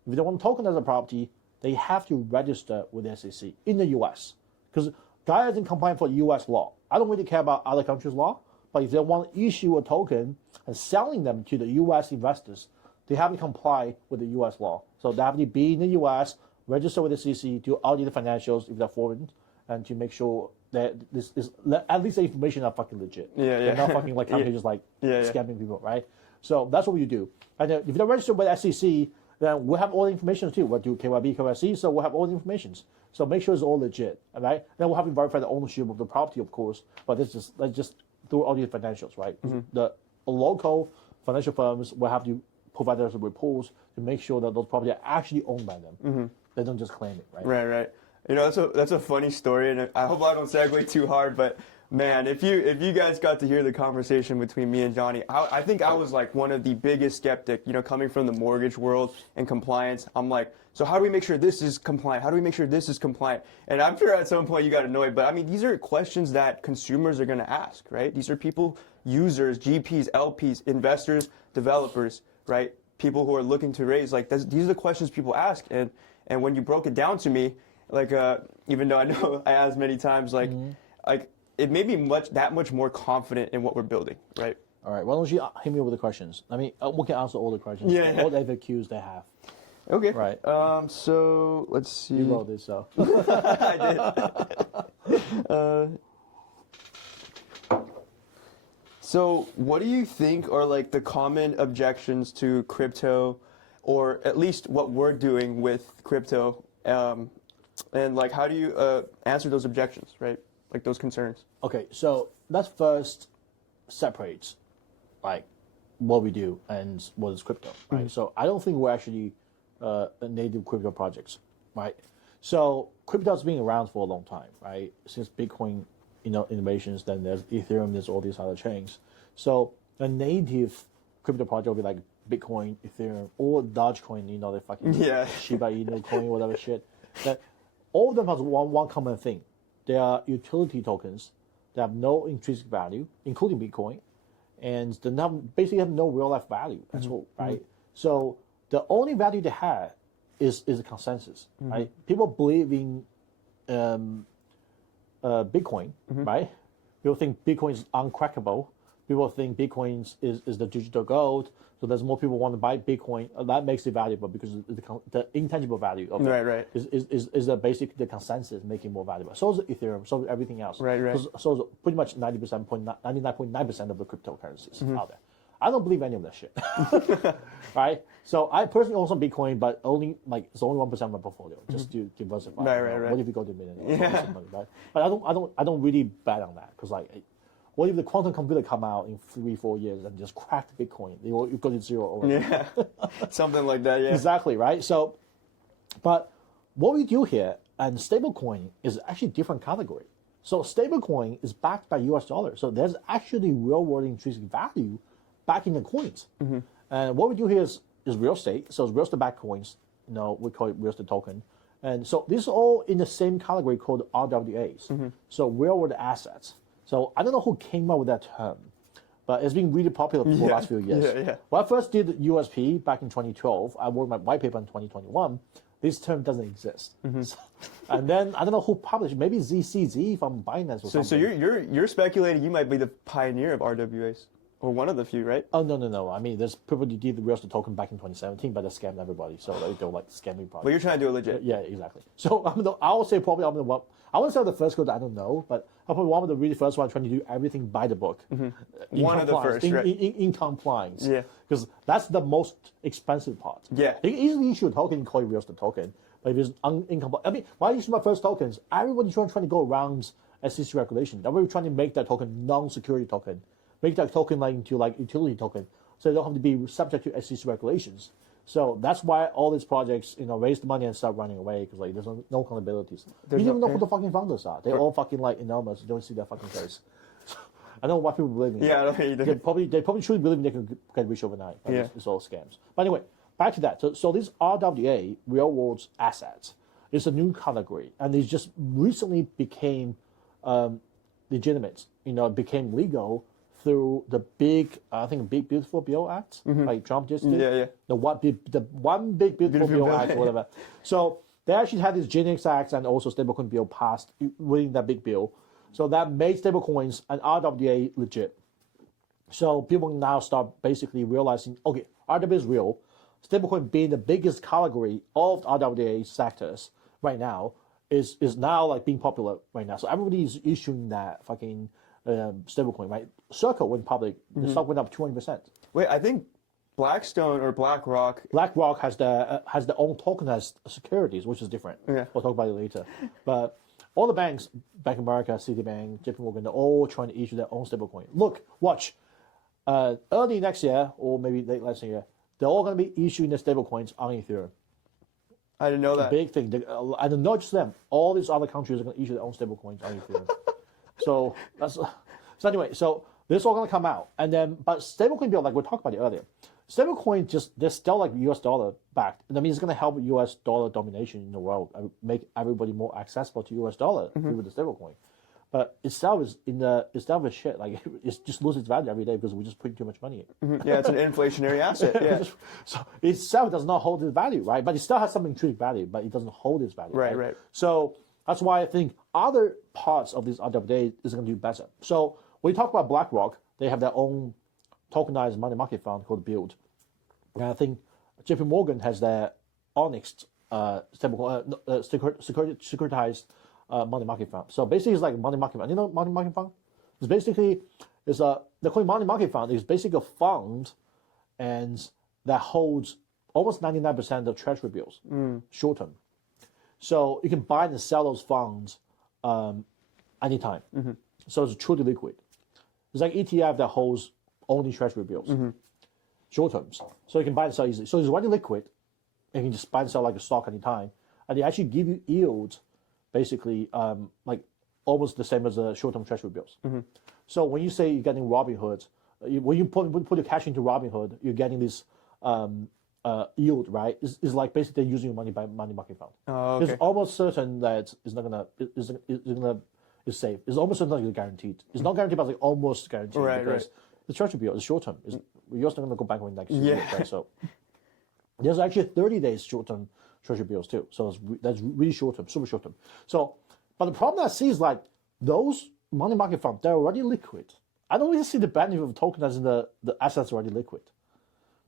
If they want to tokenize a property, they have to register with the SEC in the US. Because GAIA isn't compliant for US law. I don't really care about other countries' law, but if they want to issue a token and selling them to the US investors, they have to comply with the US law. So they have to be in the US, register with the SEC, do audit the financials if they're foreign, and to make sure that this is at least the information are fucking legit. They're not fucking like companies just like scamming people, right? So that's what you do. And then if they're registered with SEC, then we'll have all the information too. We'll do KYB, KYC, so we'll have all the information. So make sure it's all legit, all right? Then we'll have to verify the ownership of the property, of course, but let's just do all the financials, right? The local financial firms will have to provide us with reports to make sure that those properties are actually owned by them. They don't just claim it, right? Right. That's a funny story, and I hope I don't segue too hard, but man, if you guys got to hear the conversation between me and Johnney, I think I was like one of the biggest skeptic, coming from the mortgage world and compliance. I'm like, so how do we make sure this is compliant? How do we make sure this is compliant? And I'm sure at some point you got annoyed, but I mean, these are questions that consumers are going to ask, right? These are people, users, GPs, LPs, investors, developers, right? People who are looking to raise, like these are the questions people ask. And when you broke it down to me, like, even though I know I asked many times, like it made me that much more confident in what we're building, right? All right, why don't you hit me with the questions? I mean, we can answer all the questions, all the FAQs they have. Okay. Right. So let's see. You wrote this, so. I did. So what do you think are like the common objections to crypto, or at least what we're doing with crypto? And like, how do you answer those objections, right? Like those concerns. Okay, so let's first separate, like, what we do and what is crypto, right? So I don't think we're actually a native crypto projects, right? So crypto's been around for a long time, right? Since Bitcoin, innovations, then there's Ethereum, there's all these other chains. So a native crypto project will be like Bitcoin, Ethereum, or Dogecoin, they fucking Shiba Inu coin, whatever shit. That all of them have one common thing. They are utility tokens that have no intrinsic value, including Bitcoin, and they basically have no real life value at all, right? So the only value they have is a consensus, right? People believe in Bitcoin, right? People think Bitcoin is uncrackable. People think Bitcoin is the digital gold. So there's more people want to buy Bitcoin. That makes it valuable because the intangible value of it is basically the consensus making more valuable. So is Ethereum. So is everything else. So is pretty much 99.9% of the cryptocurrencies out there. I don't believe any of that shit, right? So I personally own some Bitcoin, but only it's only 1% of my portfolio, just to diversify. What if you go to millionaire? Right? But I don't really bet on that because what if the quantum computer come out in 3-4 years and just crack Bitcoin? You go to zero already. Yeah, something like that. Yeah, exactly, right? So, but what we do here and stablecoin is actually a different category. So stablecoin is backed by US dollar, so there's actually real world intrinsic value backing the coins. And what we do here is real estate. So it's real estate backed coins. We call it real estate token. And so this is all in the same category called RWAs. So real world assets. So I don't know who came up with that term, but it's been really popular for the last few years. When I first did USP back in 2012, I wrote my white paper in 2021. This term doesn't exist. So, and then I don't know who published. Maybe ZCZ from Binance or something. So you're speculating you might be the pioneer of RWAs. Or one of the few, right? Oh, no. I mean, there's people who did the real estate token back in 2017, but they scammed everybody. So they were scamming products. But you're trying to do it legit. Yeah, exactly. So I would say probably I'm the one. I wouldn't say the first code I don't know, but I'm probably one of the really first one trying to do everything by the book. One of the first, right? In compliance. Yeah. Because that's the most expensive part. Yeah. You can easily issue a token and call it real estate token, but if it's incomplete, I mean, when I issued my first tokens, everybody's trying to go around SEC regulation. They were trying to make that token non-security token. Make that token into utility token, so they don't have to be subject to SEC regulations. So that's why all these projects, raise the money and start running away because there's no accountabilities. You don't even know who the fucking founders are. They're all fucking enormous. You don't see their fucking face. I don't know what people believe in. Yeah, I don't either. They probably truly believe they can get rich overnight. But it's all scams. But anyway, back to that. So this RWA, real world assets, is a new category, and it just recently became legitimate. Became legal through the big beautiful bill act, like Trump just did. The one big beautiful bill act, whatever. So they actually had this Genex Act and also stablecoin bill passed within that big bill. So that made stablecoins and RWA legit. So people now start basically realizing, okay, RWA is real. Stablecoin being the biggest category of RWA sectors right now is now being popular right now. So everybody is issuing that fucking stablecoin, right? Circle went public. The stock went up 200%. Wait, I think Blackstone or BlackRock has their own tokenized securities, which is different. Yeah. We'll talk about it later. But all the banks, Bank of America, Citibank, JP Morgan, they're all trying to issue their own stablecoin. Look, watch. Early next year, or maybe late last year, they're all going to be issuing their stablecoins on Ethereum. I didn't know that. Big thing. And not just them. All these other countries are going to issue their own stablecoins on Ethereum. So anyway, so this is all going to come out, and then but stablecoin bill, we talked about it earlier. Stablecoin they're still US dollar backed. And I mean, it's going to help US dollar domination in the world and make everybody more accessible to US dollar through the stablecoin. But itself is shit. It just loses value every day because we just put too much money in. Yeah, it's an inflationary asset. Yeah. So itself does not hold its value, right? But it still has some intrinsic value, but it doesn't hold its value. Right. So that's why I think other parts of this RWA is going to do better. So when you talk about BlackRock, they have their own tokenized money market fund called Build. And I think JP Morgan has their Onyx securitized money market fund. So basically it's like money market fund. You know money market fund? It's basically, they call it money market fund. It's basically a fund and that holds almost 99% of treasury bills, short term. So you can buy and sell those funds anytime. So it's truly liquid. It's like ETF that holds only treasury bills, short terms. So you can buy and sell easily. So it's really liquid. And you can just buy and sell like a stock anytime. And they actually give you yield, basically, almost the same as the short-term treasury bills. So when you say you're getting Robinhood, when you put your cash into Robinhood, you're getting this yield, right? Is like basically using your money by money market fund. Oh, okay. It's almost certain that it's safe. It's almost certain that it's guaranteed. It's not guaranteed, but it's almost guaranteed. Right. the treasury bill is short term. You're not going to go back in next year, Yeah. right? So there's actually 30 days short term treasury bills too. So that's really short term, super short term. So, but the problem I see is like those money market funds, they're already liquid. I don't really see the benefit of tokenizing the assets already liquid.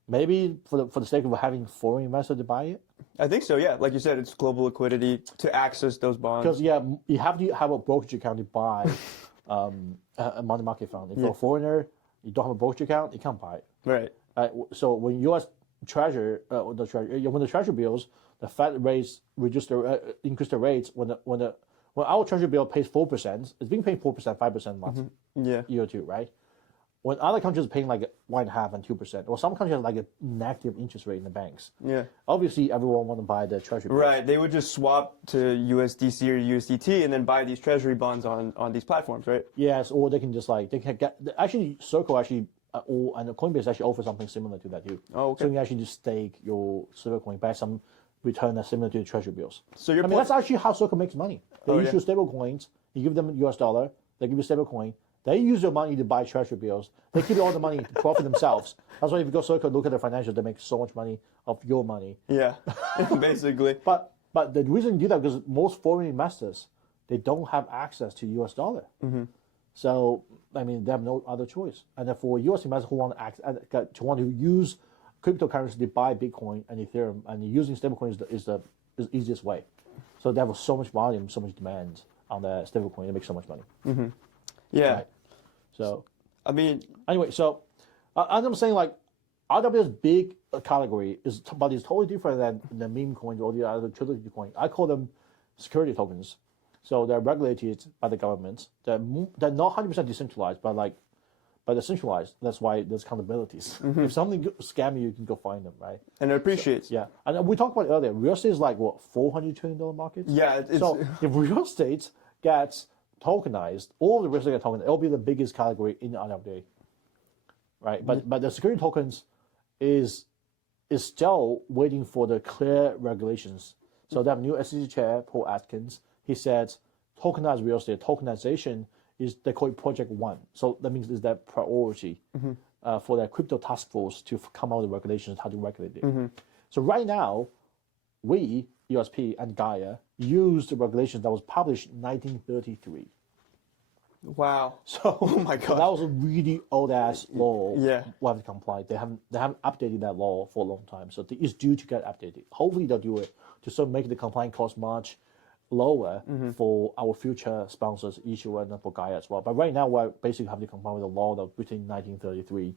Maybe for the sake of having foreign investors to buy it. I think so. Yeah, like you said, it's global liquidity to access those bonds. Because you have to have a brokerage account to buy a money market fund. If you're a foreigner, you don't have a brokerage account, you can't buy it. Right. So when U.S. Treasury, when the Treasury bills, the Fed increase the rates when our Treasury bill pays 4%, it's being paid 4%, 5% a month, year or two, right? When other countries are paying like 1.5% and 2%, or some countries have like a negative interest rate in the banks. Yeah. Obviously, everyone want to buy the Treasury bill. Right. They would just swap to USDC or USDT and then buy these Treasury bonds on these platforms, right? Yes, or they can just like they can get actually Circle actually and Coinbase actually offers something similar to that too. Oh, okay. So you can actually just stake your stablecoin back some return that's similar to the Treasury bills. So your that's actually how Circle makes money. They issue stable coins. You give them US dollar. They give you stable coin. They use your money to buy Treasury bills. They keep all the money to profit themselves. That's why if you go Circle, look at their financials, they make so much money off your money. Yeah, basically. But the reason you do that is because most foreign investors, they don't have access to US dollar. So I mean, they have no other choice. And therefore, US investors who want to use cryptocurrency to buy Bitcoin and Ethereum, and using stablecoin is the easiest way. So they have so much volume, so much demand on the stablecoin, they make so much money. Yeah. Right. So I mean, anyway, so as I'm saying, like RWA's big category but it's totally different than the meme coins or the other utility coin. I call them security tokens. So they're regulated by the government. They're not 100% decentralized, but they're centralized. That's why there's accountabilities. If something scam you can go find them, right? and it appreciates. Yeah, and we talked about it earlier. Real estate is like what, $400 trillion market. Yeah. So if real estate gets tokenized, all of the real estate get tokenized, it'll be the biggest category in the RWA, right? But the security tokens is still waiting for the clear regulations. So they have new SEC chair, Paul Atkins. He said tokenized real estate, tokenization is, they call it Project One. So that means it's their priority for their crypto task force to come out with the regulations, how to regulate it. So right now, we, USP and GAIA, use the regulations that was published in 1933. Wow. So oh my God. that was a really old ass law. Yeah. We have to comply. They haven't updated that law for a long time. So it's due to get updated. Hopefully they'll do it to sort of make the compliance cost much lower for our future sponsors, issuer, and for GAIA as well. But right now we're basically having to comply with the law that was written in 1933.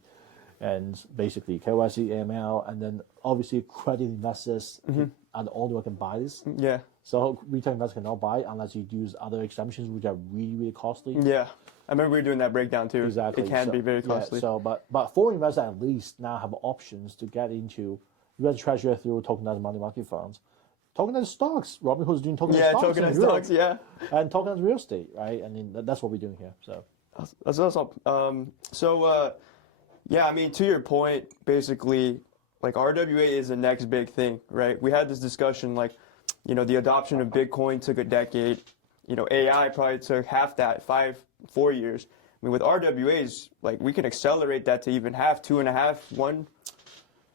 And basically KYC, AML, and then obviously credit investors are the only one who can buy this. Yeah. So retail investors cannot buy unless you use other exemptions, which are really, really costly. Yeah. I remember we were doing that breakdown too. Exactly. It can be very costly. Yeah, so, but foreign investors at least now have options to get into U.S. Treasury through tokenized money market funds, tokenized stocks. Robinhood's doing tokenized stocks. Tokenized stocks. Yeah. And tokenized real estate, right? I mean, that's what we're doing here. So that's awesome. Yeah, I mean, to your point, basically, like RWA is the next big thing, right? We had this discussion, like, the adoption of Bitcoin took a decade. AI probably took half that, 4 years. I mean, with RWAs, like, we can accelerate that to even half, 2.5, 1.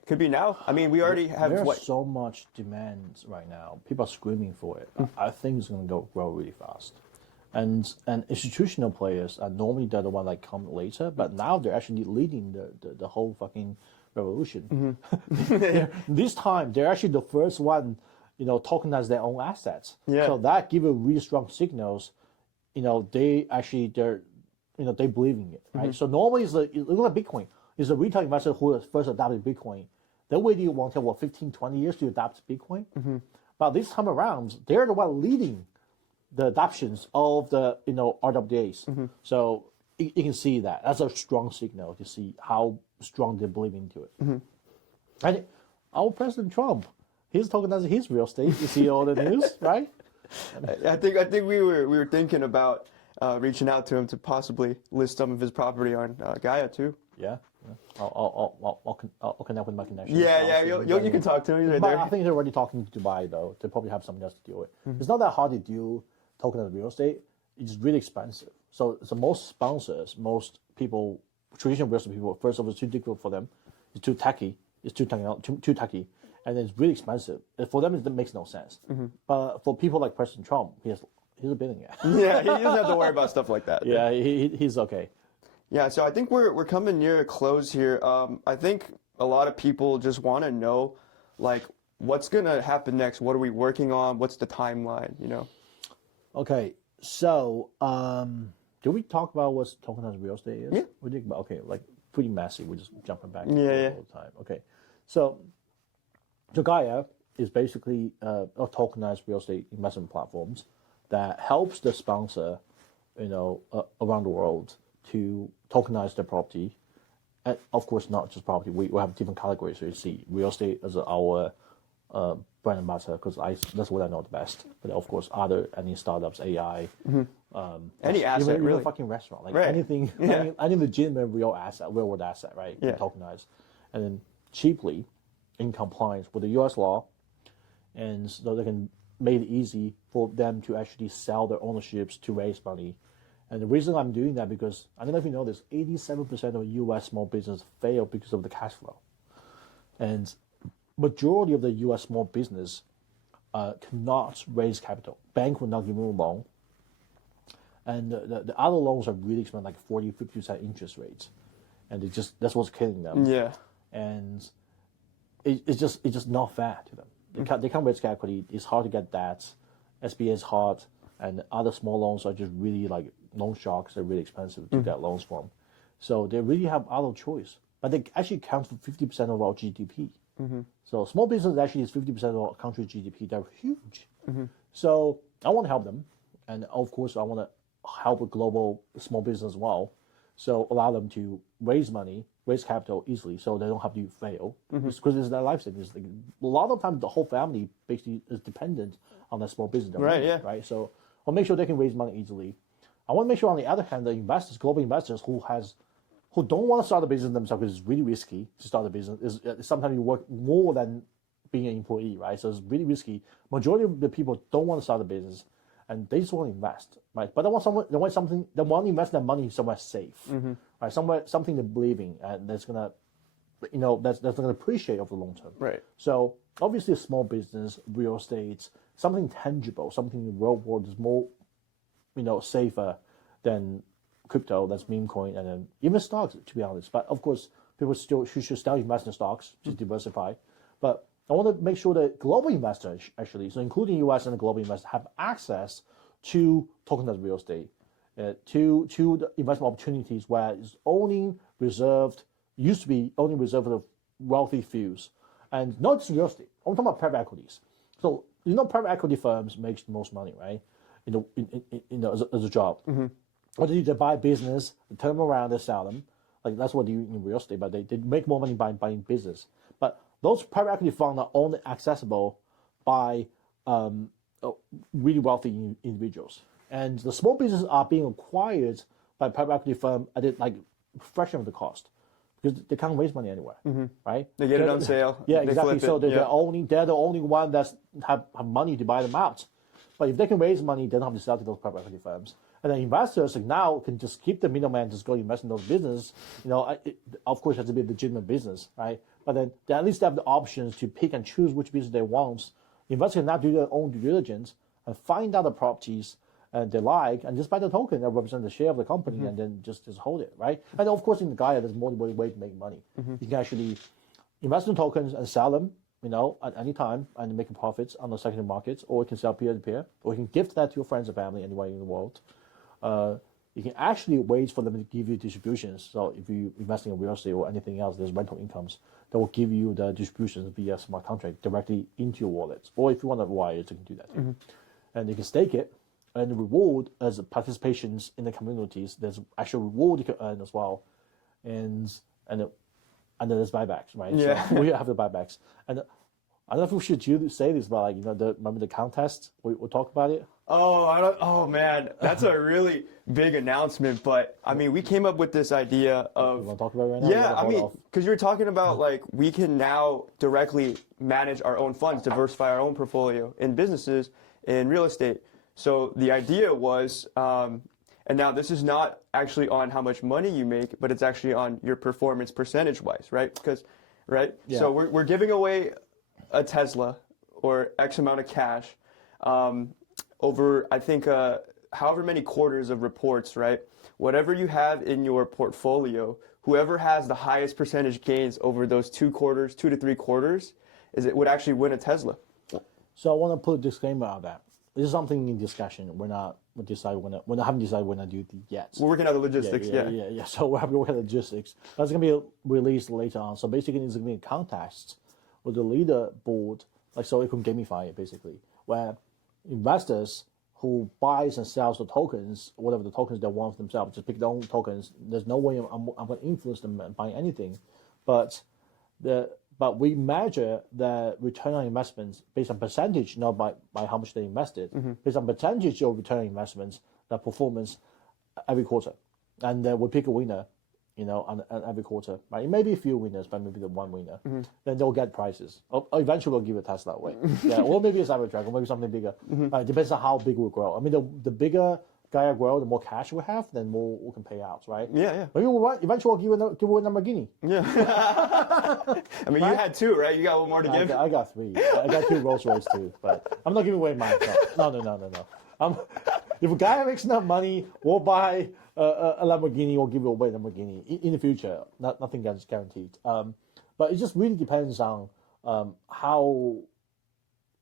Could be now. I mean, we already have there's so much demand right now. People are screaming for it. I think it's going to grow really fast. And institutional players are normally the one that come later, but now they're actually leading the whole fucking revolution. This time, they're actually the first one, tokenize their own assets. Yeah. So that gives a really strong signals. They believe in it, right? So normally, look at Bitcoin. It's a retail investor who first adopted Bitcoin. They waited 15, 20 years to adopt Bitcoin. But this time around, they're the one leading the adoptions of the RWAs. So you can see that. That's a strong signal to see how strong they believe into it. And our President Trump, he's tokenizing his real estate. You see all the news, right? I think we were thinking about reaching out to him to possibly list some of his property on GAIA too. Yeah. I'll connect with my connections. Yeah. You can talk to him. Right but there. I think they're already talking to Dubai though. They probably have something else to deal with. It's not that hard to do tokenized real estate. It's really expensive. So most sponsors, most people traditional real estate people, first of all, it's too difficult for them. It's too tacky. It's too tacky, and it's really expensive. For them, it makes no sense. But for people like President Trump, he's a billionaire. Yeah, he doesn't have to worry about stuff like that. Yeah, he's okay. Yeah, so I think we're coming near a close here. I think a lot of people just want to know, like, what's gonna happen next? What are we working on? What's the timeline? Okay, so did we talk about what tokenized real estate is? Yeah. We did. Okay, like pretty messy. We're just jumping back Yeah, yeah. all the time. Okay, so GAIA is basically a tokenized real estate investment platforms that helps the sponsor, around the world to tokenize their property. And of course, not just property. We have different categories. So you see real estate as our brand ambassador, because that's what I know the best. But of course, any startups, AI, Any asset, even really. a fucking restaurant, like Right. anything, Yeah. any legitimate real world asset, right? Yeah. Tokenized, and then cheaply, in compliance with the U.S. law, and so they can make it easy for them to actually sell their ownerships to raise money. And the reason I'm doing that, because I don't know if you know this, 87% of U.S. small business fail because of the cash flow, and majority of the U.S. small business cannot raise capital. Bank will not give them a loan. And the other loans are really expensive, like 40-50% interest rates. And that's what's killing them. Yeah. And it's just not fair to them. They can't raise equity. It's hard to get that. SBA is hard. And other small loans are just really like loan sharks. They're really expensive to get loans from. So they really have other choice. But they actually account for 50% of our GDP. So small business actually is 50% of our country's GDP. They're huge. So I want to help them. And of course, I want to help a global small business as well. So allow them to raise money, raise capital easily, so they don't have to fail. Because it's their life savings. Like, a lot of times, the whole family basically is dependent on that small business. Right, yeah. Right. So I'll make sure they can raise money easily. I want to make sure, on the other hand, the investors, global investors who don't want to start a business themselves, because it's really risky to start a business. Sometimes you work more than being an employee, right? So it's really risky. Majority of the people don't want to start a business, and they just want to invest, right? But they want to invest their money somewhere safe, right? Something they believe in, and that's gonna, that's gonna appreciate over the long term. Right. So obviously, a small business, real estate, something tangible, something in the real world is more, safer than crypto, that's meme coin, and then even stocks, to be honest. But of course, people should still invest in stocks, just diversify. But I want to make sure that global investors, actually, so including US and the global investors, have access to tokenized real estate, to the investment opportunities where it's used to be only reserved for the wealthy fews. And not just real estate, I'm talking about private equities. So, private equity firms make the most money, right? As a job. Or they buy a business, they turn them around, they sell them. Like, that's what they do in real estate, but they make more money by buying business. But those private equity funds are only accessible by really wealthy individuals. And the small businesses are being acquired by private equity firm at a fraction of the cost, because they can't raise money anywhere, right? They get it on sale. Yeah, they exactly. flip So it. they're the only one that have money to buy them out. But if they can raise money, they don't have to sell to those private equity firms. And the investors now can just keep the middleman, just go invest in those businesses. Of course, it has to be a legitimate business, right? But then they at least have the options to pick and choose which business they want. Investors can now do their own due diligence and find out the properties they like, and just buy the token that represents the share of the company, and then just hold it, right? And of course, in the GAIA, there's multiple ways to make money. You can actually invest in tokens and sell them, at any time, and make profits on the secondary markets, or you can sell peer-to-peer, or you can gift that to your friends and family anywhere in the world. You can actually wait for them to give you distributions. So if you invest in real estate or anything else, there's rental incomes that will give you the distributions via smart contract directly into your wallet. Or if you want to wire it, you can do that too. And you can stake it, and the reward as participations in the communities. There's actual reward you can earn as well, and then there's buybacks, right? Yeah. So we have the buybacks, and I don't know if we should say this, but remember the contest? We'll talk about it. Oh man, that's a really big announcement. But I mean, we came up with this idea of. You want to talk about it right now? Yeah, I mean, because you were talking about we can now directly manage our own funds, diversify our own portfolio in businesses, in real estate. So the idea was, And now this is not actually on how much money you make, but it's actually on your performance percentage-wise, right? Because, right? Yeah. So we're giving away a Tesla or X amount of cash over, I think, however many quarters of reports, right? Whatever you have in your portfolio, whoever has the highest percentage gains over those 2 quarters, 2 to 3 quarters, would actually win a Tesla. So I want to put a disclaimer on that. This is something in discussion. We haven't decided when to do it yet. We're working out the logistics, yeah. So we're having to work out the logistics. That's going to be released later on. So basically, it's going to be a contest with the leaderboard, like so you can gamify it basically, where investors who buys and sells the tokens, whatever the tokens they want for themselves, just pick their own tokens. There's no way I'm going to influence them buying anything, but we measure the return on investments based on percentage, not by how much they invested, based on percentage of return on investments, the performance every quarter, and we pick a winner, on every quarter. Right? It may be a few winners, but maybe the one winner. Then they'll get prizes. Or eventually, we'll give a Tesla away. Yeah, or maybe a Cybertruck, or maybe something bigger. It depends on how big we grow. I mean, the bigger GAIA grow, the more cash we have, then more we can pay out, right? Yeah. Maybe eventually we'll give away a Lamborghini. Yeah. I mean, you had 2, right? You got one more to give. I got 3. I got 2 Rolls Royce too, but I'm not giving away mine. No. If a guy makes enough money, we'll buy a Lamborghini or give away a Lamborghini in the future. Nothing is guaranteed. But it just really depends on how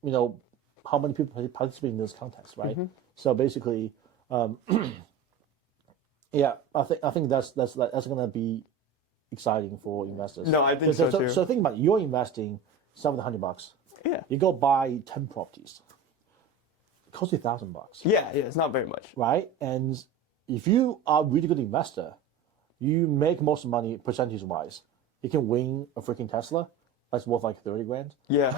many people participate in this contest, right? So basically, yeah, I think that's going to be exciting for investors. No, I think so too. So think about it. You're investing $700. Yeah. You go buy 10 properties. It costs you $1,000. Yeah, it's not very much. Right? And if you are a really good investor, you make most money percentage-wise. You can win a freaking Tesla. That's worth like 30 grand. Yeah.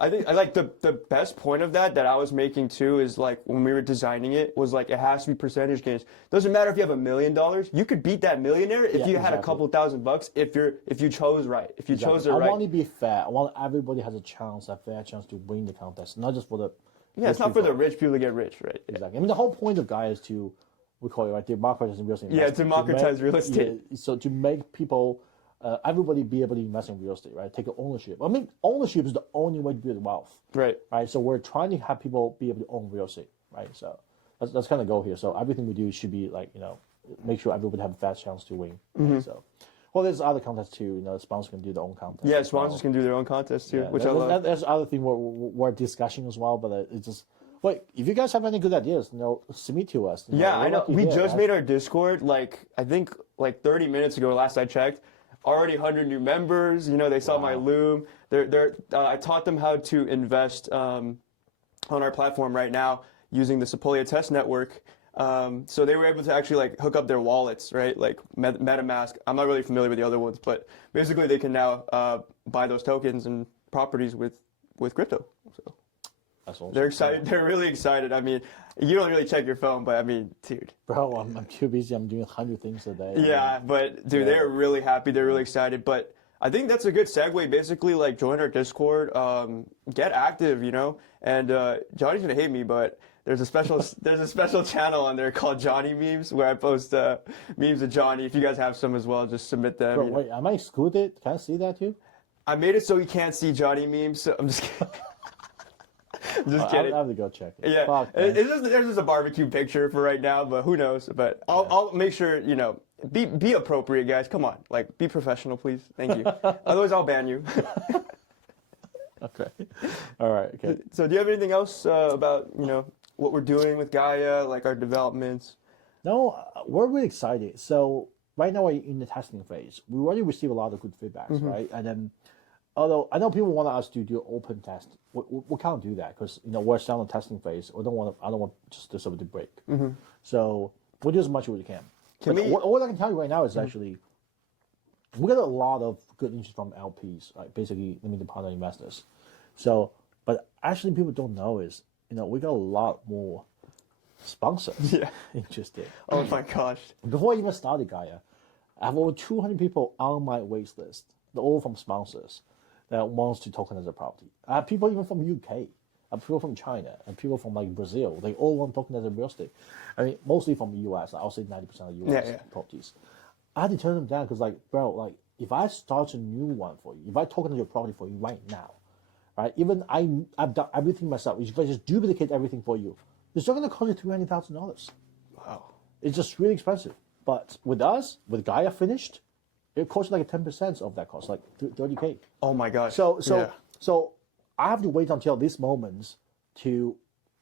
I think I like the best point of that I was making too is like when we were designing it was like it has to be percentage gains. Doesn't matter if you have $1 million, you could beat that millionaire if you had a couple $1,000 if you chose right. If you chose it right. I want to be fair. I want everybody has a fair chance to win the contest, not just for the it's not for the rich people to get rich, right? Exactly. I mean the whole point of GAIA is to we call it right democratizing real estate. Yeah, democratize real estate. So to make people everybody be able to invest in real estate, right? Take ownership. I mean, ownership is the only way to build wealth. Right. Right. So we're trying to have people be able to own real estate, right? So that's kind of goal here. So everything we do should be like, make sure everybody have a fast chance to win. Right? So, well, there's other contests too. Sponsors can do their own contest. Yeah, sponsors can do their own contests too, which I love. There's other thing we're discussing as well, but it's just. Wait, if you guys have any good ideas, submit to us. Yeah, I know. We just made our Discord I think 30 minutes ago. Last I checked. Already 100 new members. They saw my Loom. I taught them how to invest on our platform right now using the Sepolia test network. So they were able to actually hook up their wallets, right? Like MetaMask. I'm not really familiar with the other ones, but basically they can now buy those tokens and properties with crypto. So awesome. They're excited. They're really excited. I mean, you don't really check your phone, but I mean, dude. Bro, I'm too busy. I'm doing 100 things a day. Yeah, but dude, they're really happy. They're really excited. But I think that's a good segue. Basically, join our Discord, get active, And Johnny's gonna hate me, but there's a special channel on there called Johnney memes where I post memes of Johnny. If you guys have some as well, just submit them. Bro, wait, am I excluded? Can I see that too? I made it so you can't see Johnny memes. So I'm just kidding. Just kidding. I'll have to go check it. Yeah, there's just a barbecue picture for right now, but who knows? But I'll make sure be appropriate, guys. Come on, be professional, please. Thank you. Otherwise, I'll ban you. Okay. All right. Okay. So, do you have anything else about what we're doing with GAIA, our developments? No, we're really excited. So right now we're in the testing phase. We already received a lot of good feedbacks, right? And then. Although I know people want us to do open test, we can't do that because we're still in the testing phase. I don't want just the server to break. So we'll do as much as we can. What I can tell you right now is actually we got a lot of good interest from LPs, right? Basically, limited partner investors. So, but actually, people don't know is we got a lot more sponsors interested. Oh my gosh! Before I even started GAIA, I have over 200 people on my wait list. They're all from sponsors that wants to tokenize a property. People even from UK, people from China, and people from like Brazil. They all want tokenized real estate. I mean, mostly from the U.S. I'll say 90% of U.S. properties. I had to turn them down because, like, bro, like if I start a new one for you, if I tokenize your property for you right now, right? Even I've done everything myself. If I just duplicate everything for you, it's still going to cost you $300,000. Wow. It's just really expensive. But with us, with GAIA finished, it costs like 10% of that cost, like $30K. Oh my gosh. So I have to wait until this moment to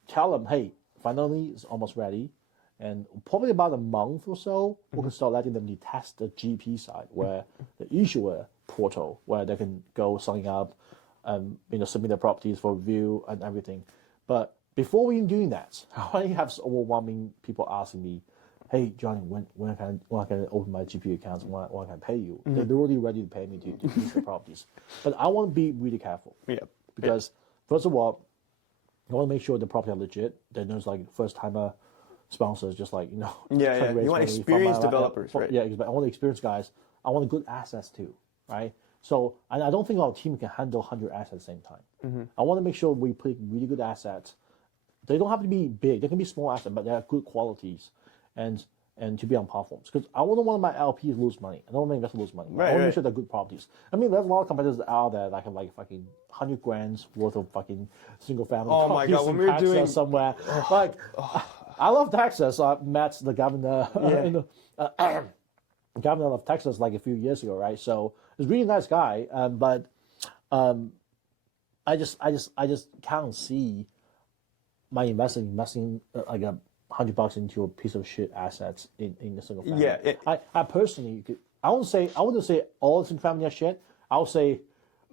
tell them, hey, finally it's almost ready. And probably about a month or so, we can start letting them test the GP side, where the issuer portal, where they can go sign up, submit their properties for review and everything. But before we doing that, I have overwhelming people asking me, hey, Johnny, when can I open my GP accounts? When can I pay you? They're already ready to pay me to use the properties. But I want to be really careful. Yeah. Because, first of all, I want to make sure the property are legit. That there's like first-timer sponsors, just like, You want experienced developers, right? Yeah, I want experienced guys. I want good assets too, right? So, and I don't think our team can handle 100 assets at the same time. I want to make sure we put really good assets. They don't have to be big. They can be small assets, but they have good qualities, and to be on platforms. Because I wouldn't want my LPs lose money. I don't want my investors lose money. I want to make sure they're good properties. I mean, there's a lot of competitors out there that have like fucking 100 grand's worth of fucking single family Oh properties my God, when in we were Texas doing somewhere. Like, I love Texas. I met the governor, governor of Texas like a few years ago, right? So he's a really nice guy, but I just can't see my investing like $100 into a piece of shit assets in a single family. Yeah, I personally, I wouldn't say all single family are shit. I would say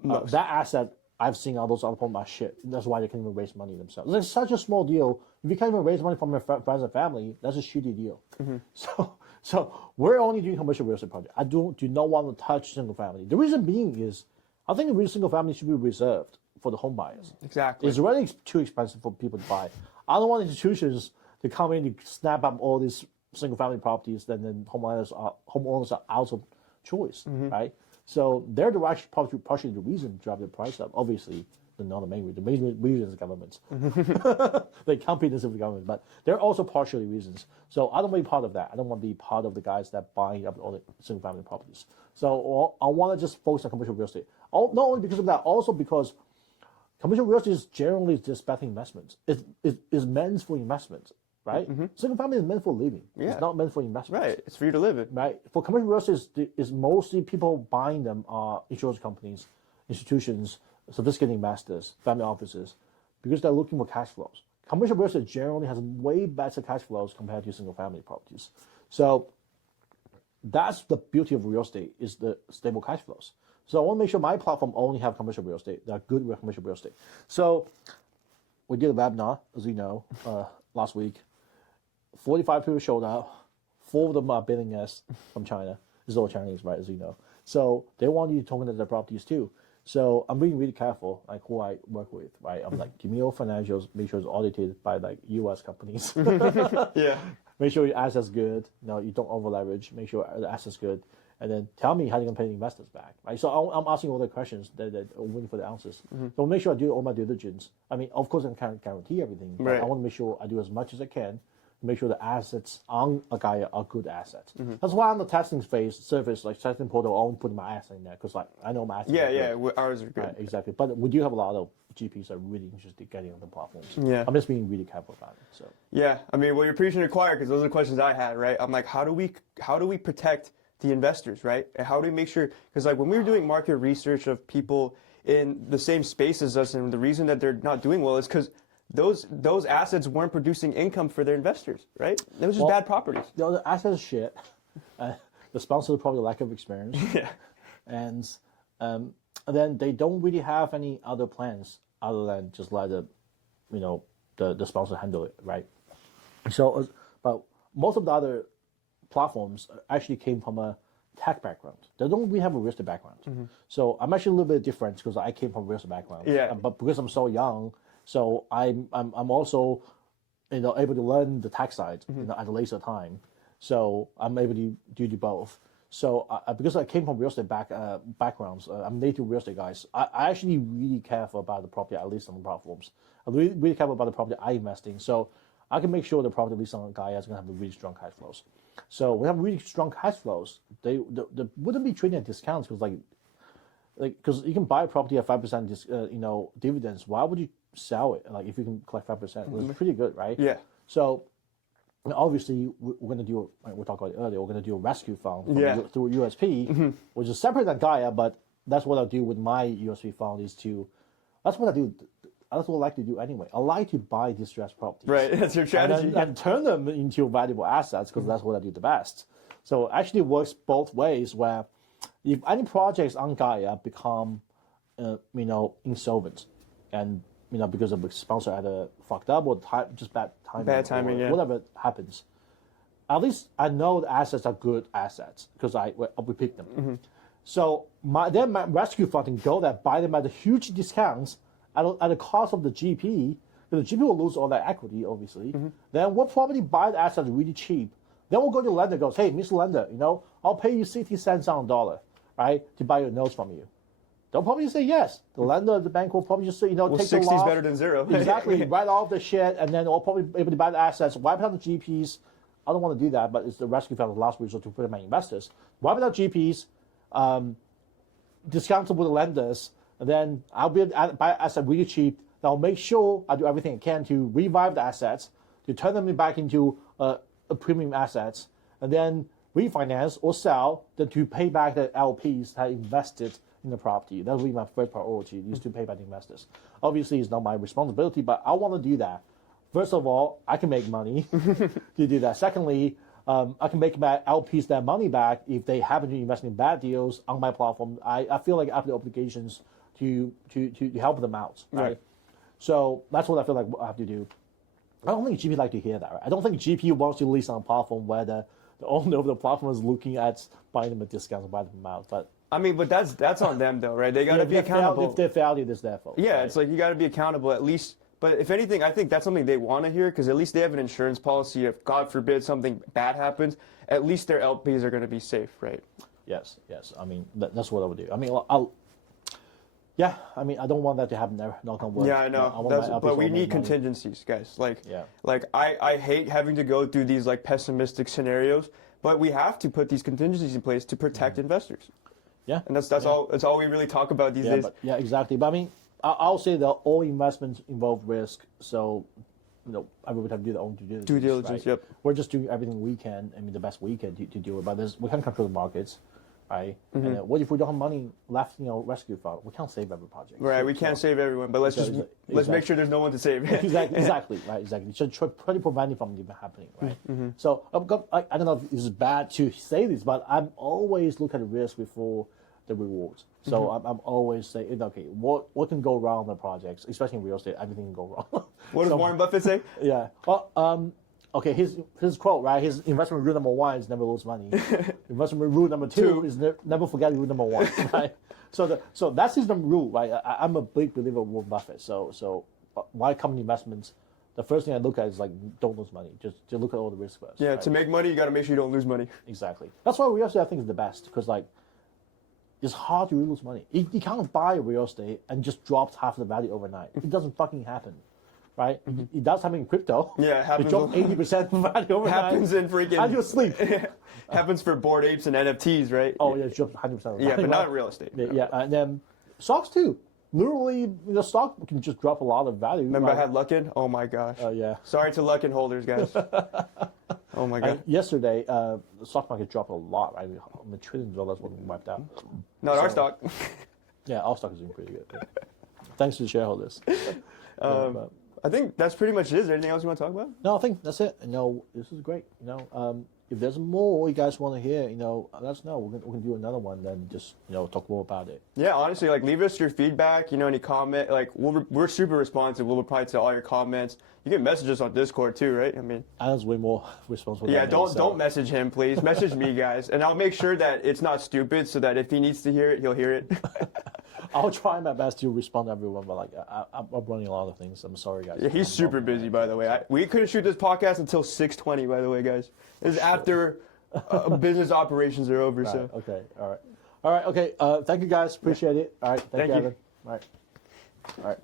that asset I've seen all those other people are shit. That's why they can't even raise money themselves. It's such a small deal. If you can't even raise money from your friends and family, that's a shitty deal. So we're only doing commercial real estate projects. I do not want to touch single family. The reason being is I think the single family should be reserved for the home buyers. Exactly. It's really too expensive for people to buy. I don't want institutions to come in to snap up all these single family properties, then homeowners are out of choice, right? So they're partially the reason to drive the price up. Obviously, they're not the main reason. The main reason is government. They compete with the government, but they're also partially reasons. So I don't want to be part of that. I don't want to be part of the guys that buying up all the single family properties. So I want to just focus on commercial real estate. Not only because of that, also because commercial real estate is generally just better investments. It's meant for investment, right? Single family is meant for living. Yeah. It's not meant for investment. Right. It's for you to live in. Right. For commercial real estate, is mostly people buying them are insurance companies, institutions, sophisticated investors, family offices, because they're looking for cash flows. Commercial real estate generally has way better cash flows compared to single family properties. So that's the beauty of real estate, is the stable cash flows. So I want to make sure my platform only have commercial real estate, that are good with commercial real estate. So we did a webinar, as you know, last week. 45 people showed up. 4 of them are billionaires from China. It's all Chinese, right, as you know. So they want you to tokenize their properties too. So I'm being really careful, like who I work with, right? I'm like, give me all financials, make sure it's audited by like U.S. companies. Yeah. Make sure your assets good. You don't over leverage. Make sure the assets good, and then tell me how you're gonna pay the investors back, right? So I'm asking all the questions that I'm waiting for the answers. So make sure I do all my due diligence. I mean, of course, I can't guarantee everything, but I want to make sure I do as much as I can. Make sure the assets on a GAIA are good assets. That's why on the testing phase, service, like testing portal, I won't put my asset in there because like I know my assets. Yeah, ours are good. Right, exactly. But we do have a lot of GPs that are really interested in getting on the platforms. Yeah. I'm just being really careful about it. So yeah, I mean, well, you're preaching to the choir because those are the questions I had, right? I'm like, how do we protect the investors, right? And how do we make sure? Because like when we were doing market research of people in the same space as us, and the reason that they're not doing well is because those assets weren't producing income for their investors, right? It was just bad properties. The assets shit. The sponsor probably lack of experience. Yeah. And then they don't really have any other plans other than just let the sponsor handle it, right? So, but most of the other platforms actually came from a tech background. They don't really have a real estate background. So I'm actually a little bit different because I came from a real estate background. Yeah. But because I'm so young, so I'm also able to learn the tech side at a later time. So I'm able to do both. So because I came from real estate backgrounds, I'm native real estate guys. I actually really careful about the property I list on the platforms. I really careful about the property I invest in. So I can make sure the property listed on GAIA is going to have really strong cash flows. So we have really strong cash flows. They wouldn't be trading at discounts because you can buy a property at 5% dividends. Why would you sell it? Like if you can collect 5%, it's pretty good, right? Yeah. So obviously, we're going to do, we talked about it earlier, we're going to do a rescue fund through USP, which is separate than GAIA, but that's what I'll do with my USP fund that's what I like to do anyway. I like to buy distressed properties. Right, that's your strategy. And turn them into valuable assets because that's what I do the best. So actually it works both ways where if any projects on GAIA become, insolvent and because the sponsor either fucked up or just bad timing, yeah. Whatever happens, at least I know the assets are good assets because we pick them. So my rescue fund can go there, buy them at a huge discounts at the cost of the GP, because the GP will lose all that equity, obviously. Then we'll probably buy the assets really cheap. Then we'll go to the lender and goes, hey, Mr. Lender, I'll pay you 60 cents on a dollar, right, to buy your notes from you. They'll probably say yes. The lender, the bank will probably just say, take the loss. 60 is better than zero. Exactly. Write off the shit, and then we'll probably be able to buy the assets, wipe out the GPs. I don't want to do that, but it's the rescue fund, the last resort to put in my investors. Wipe out GPs, discount with the lenders, and then I'll be able to buy assets really cheap. Then I'll make sure I do everything I can to revive the assets, to turn them back into a premium assets, and then refinance or sell, then to pay back the LPs that invested in the property. That would be my first priority, is to pay back the investors. Obviously, it's not my responsibility, but I want to do that. First of all, I can make money to do that. Secondly, I can make my LPs their money back if they happen to invest in bad deals on my platform. I feel like I have the obligations to help them out, right? So that's what I feel like I have to do. I don't think GP like to hear that, right? I don't think GP wants to list on a platform where the owner of the platform is looking at buying them at discounts and buying them out. But that's on them though, right? They got to be accountable. If they're failure, it's their fault. Yeah, right? it's like you got to be accountable at least. But if anything, I think that's something they want to hear because at least they have an insurance policy. If God forbid something bad happens, at least their LPs are going to be safe, right? Yes. I mean, that's what I would do. I mean, I don't want that to happen there. Knock on wood. Yeah, I know. But we need contingencies, guys. I hate having to go through these like pessimistic scenarios, but we have to put these contingencies in place to protect investors. Yeah, and that's all we really talk about these days. Exactly. But I mean, I'll say that all investments involve risk, so everyone have to do their own due diligence. Right? Yep. We're just doing everything we can. I mean, the best we can to deal with. But we can't control the markets, right? And what if we don't have money left? Rescue fund. We can't save every project. Right. We can't save everyone, but let's make sure there's no one to save. Exactly. Right. Exactly. So try to prevent it from even happening. Right. So I don't know if it's bad to say this, but I'm always look at the risk before the rewards. So I'm always saying, okay, what can go wrong in the projects, especially in real estate, everything can go wrong. What does Warren Buffett say? Yeah. Well, okay, his quote, right? His investment rule number 1 is never lose money. Investment rule number 2 is never forget rule number 1, right? So that's his rule, right? I'm a big believer of Warren Buffett. So my company investments, the first thing I look at is like don't lose money. Just look at all the risk first. Yeah, right? To make money, you got to make sure you don't lose money. Exactly. That's why real estate I think is the best because it's hard to lose money. You can't buy real estate and just drops half the value overnight. It doesn't fucking happen, right? It does happen in crypto. Yeah, it happens. It drops 80% value overnight. Happens in freaking. And you sleep. Happens for Bored Apes and NFTs, right? Oh yeah, it drops 100%. Yeah, but not in real estate. Yeah, and then stocks too. Literally, the stock can just drop a lot of value. Remember I had Luckin? Oh my gosh. Oh yeah. Sorry to Luckin holders, guys. Oh my god. Yesterday, the stock market dropped a lot. Right, $1 trillion was wiped out. Not our stock. Yeah, our stock is doing pretty good. Yeah. Thanks to the shareholders. I think that's pretty much it. Is there anything else you want to talk about? No, I think that's it. This is great. If there's more you guys want to hear, let us know. We're gonna do another one, then just talk more about it. Yeah, honestly, leave us your feedback. Any comment. We're super responsive. We'll reply to all your comments. You can message us on Discord too, right? I mean, Alan's way more responsible. Yeah, don't message him, please. Message me, guys, and I'll make sure that it's not stupid, so that if he needs to hear it, he'll hear it. I'll try my best to respond to everyone, but I'm running a lot of things. I'm sorry, guys. Yeah, he's super busy, by the way. We couldn't shoot this podcast until 6:20, by the way, guys. This is after business operations are over. So Okay. All right. Okay. Thank you guys. Appreciate it. All right. Thank you, you. Evan. All right.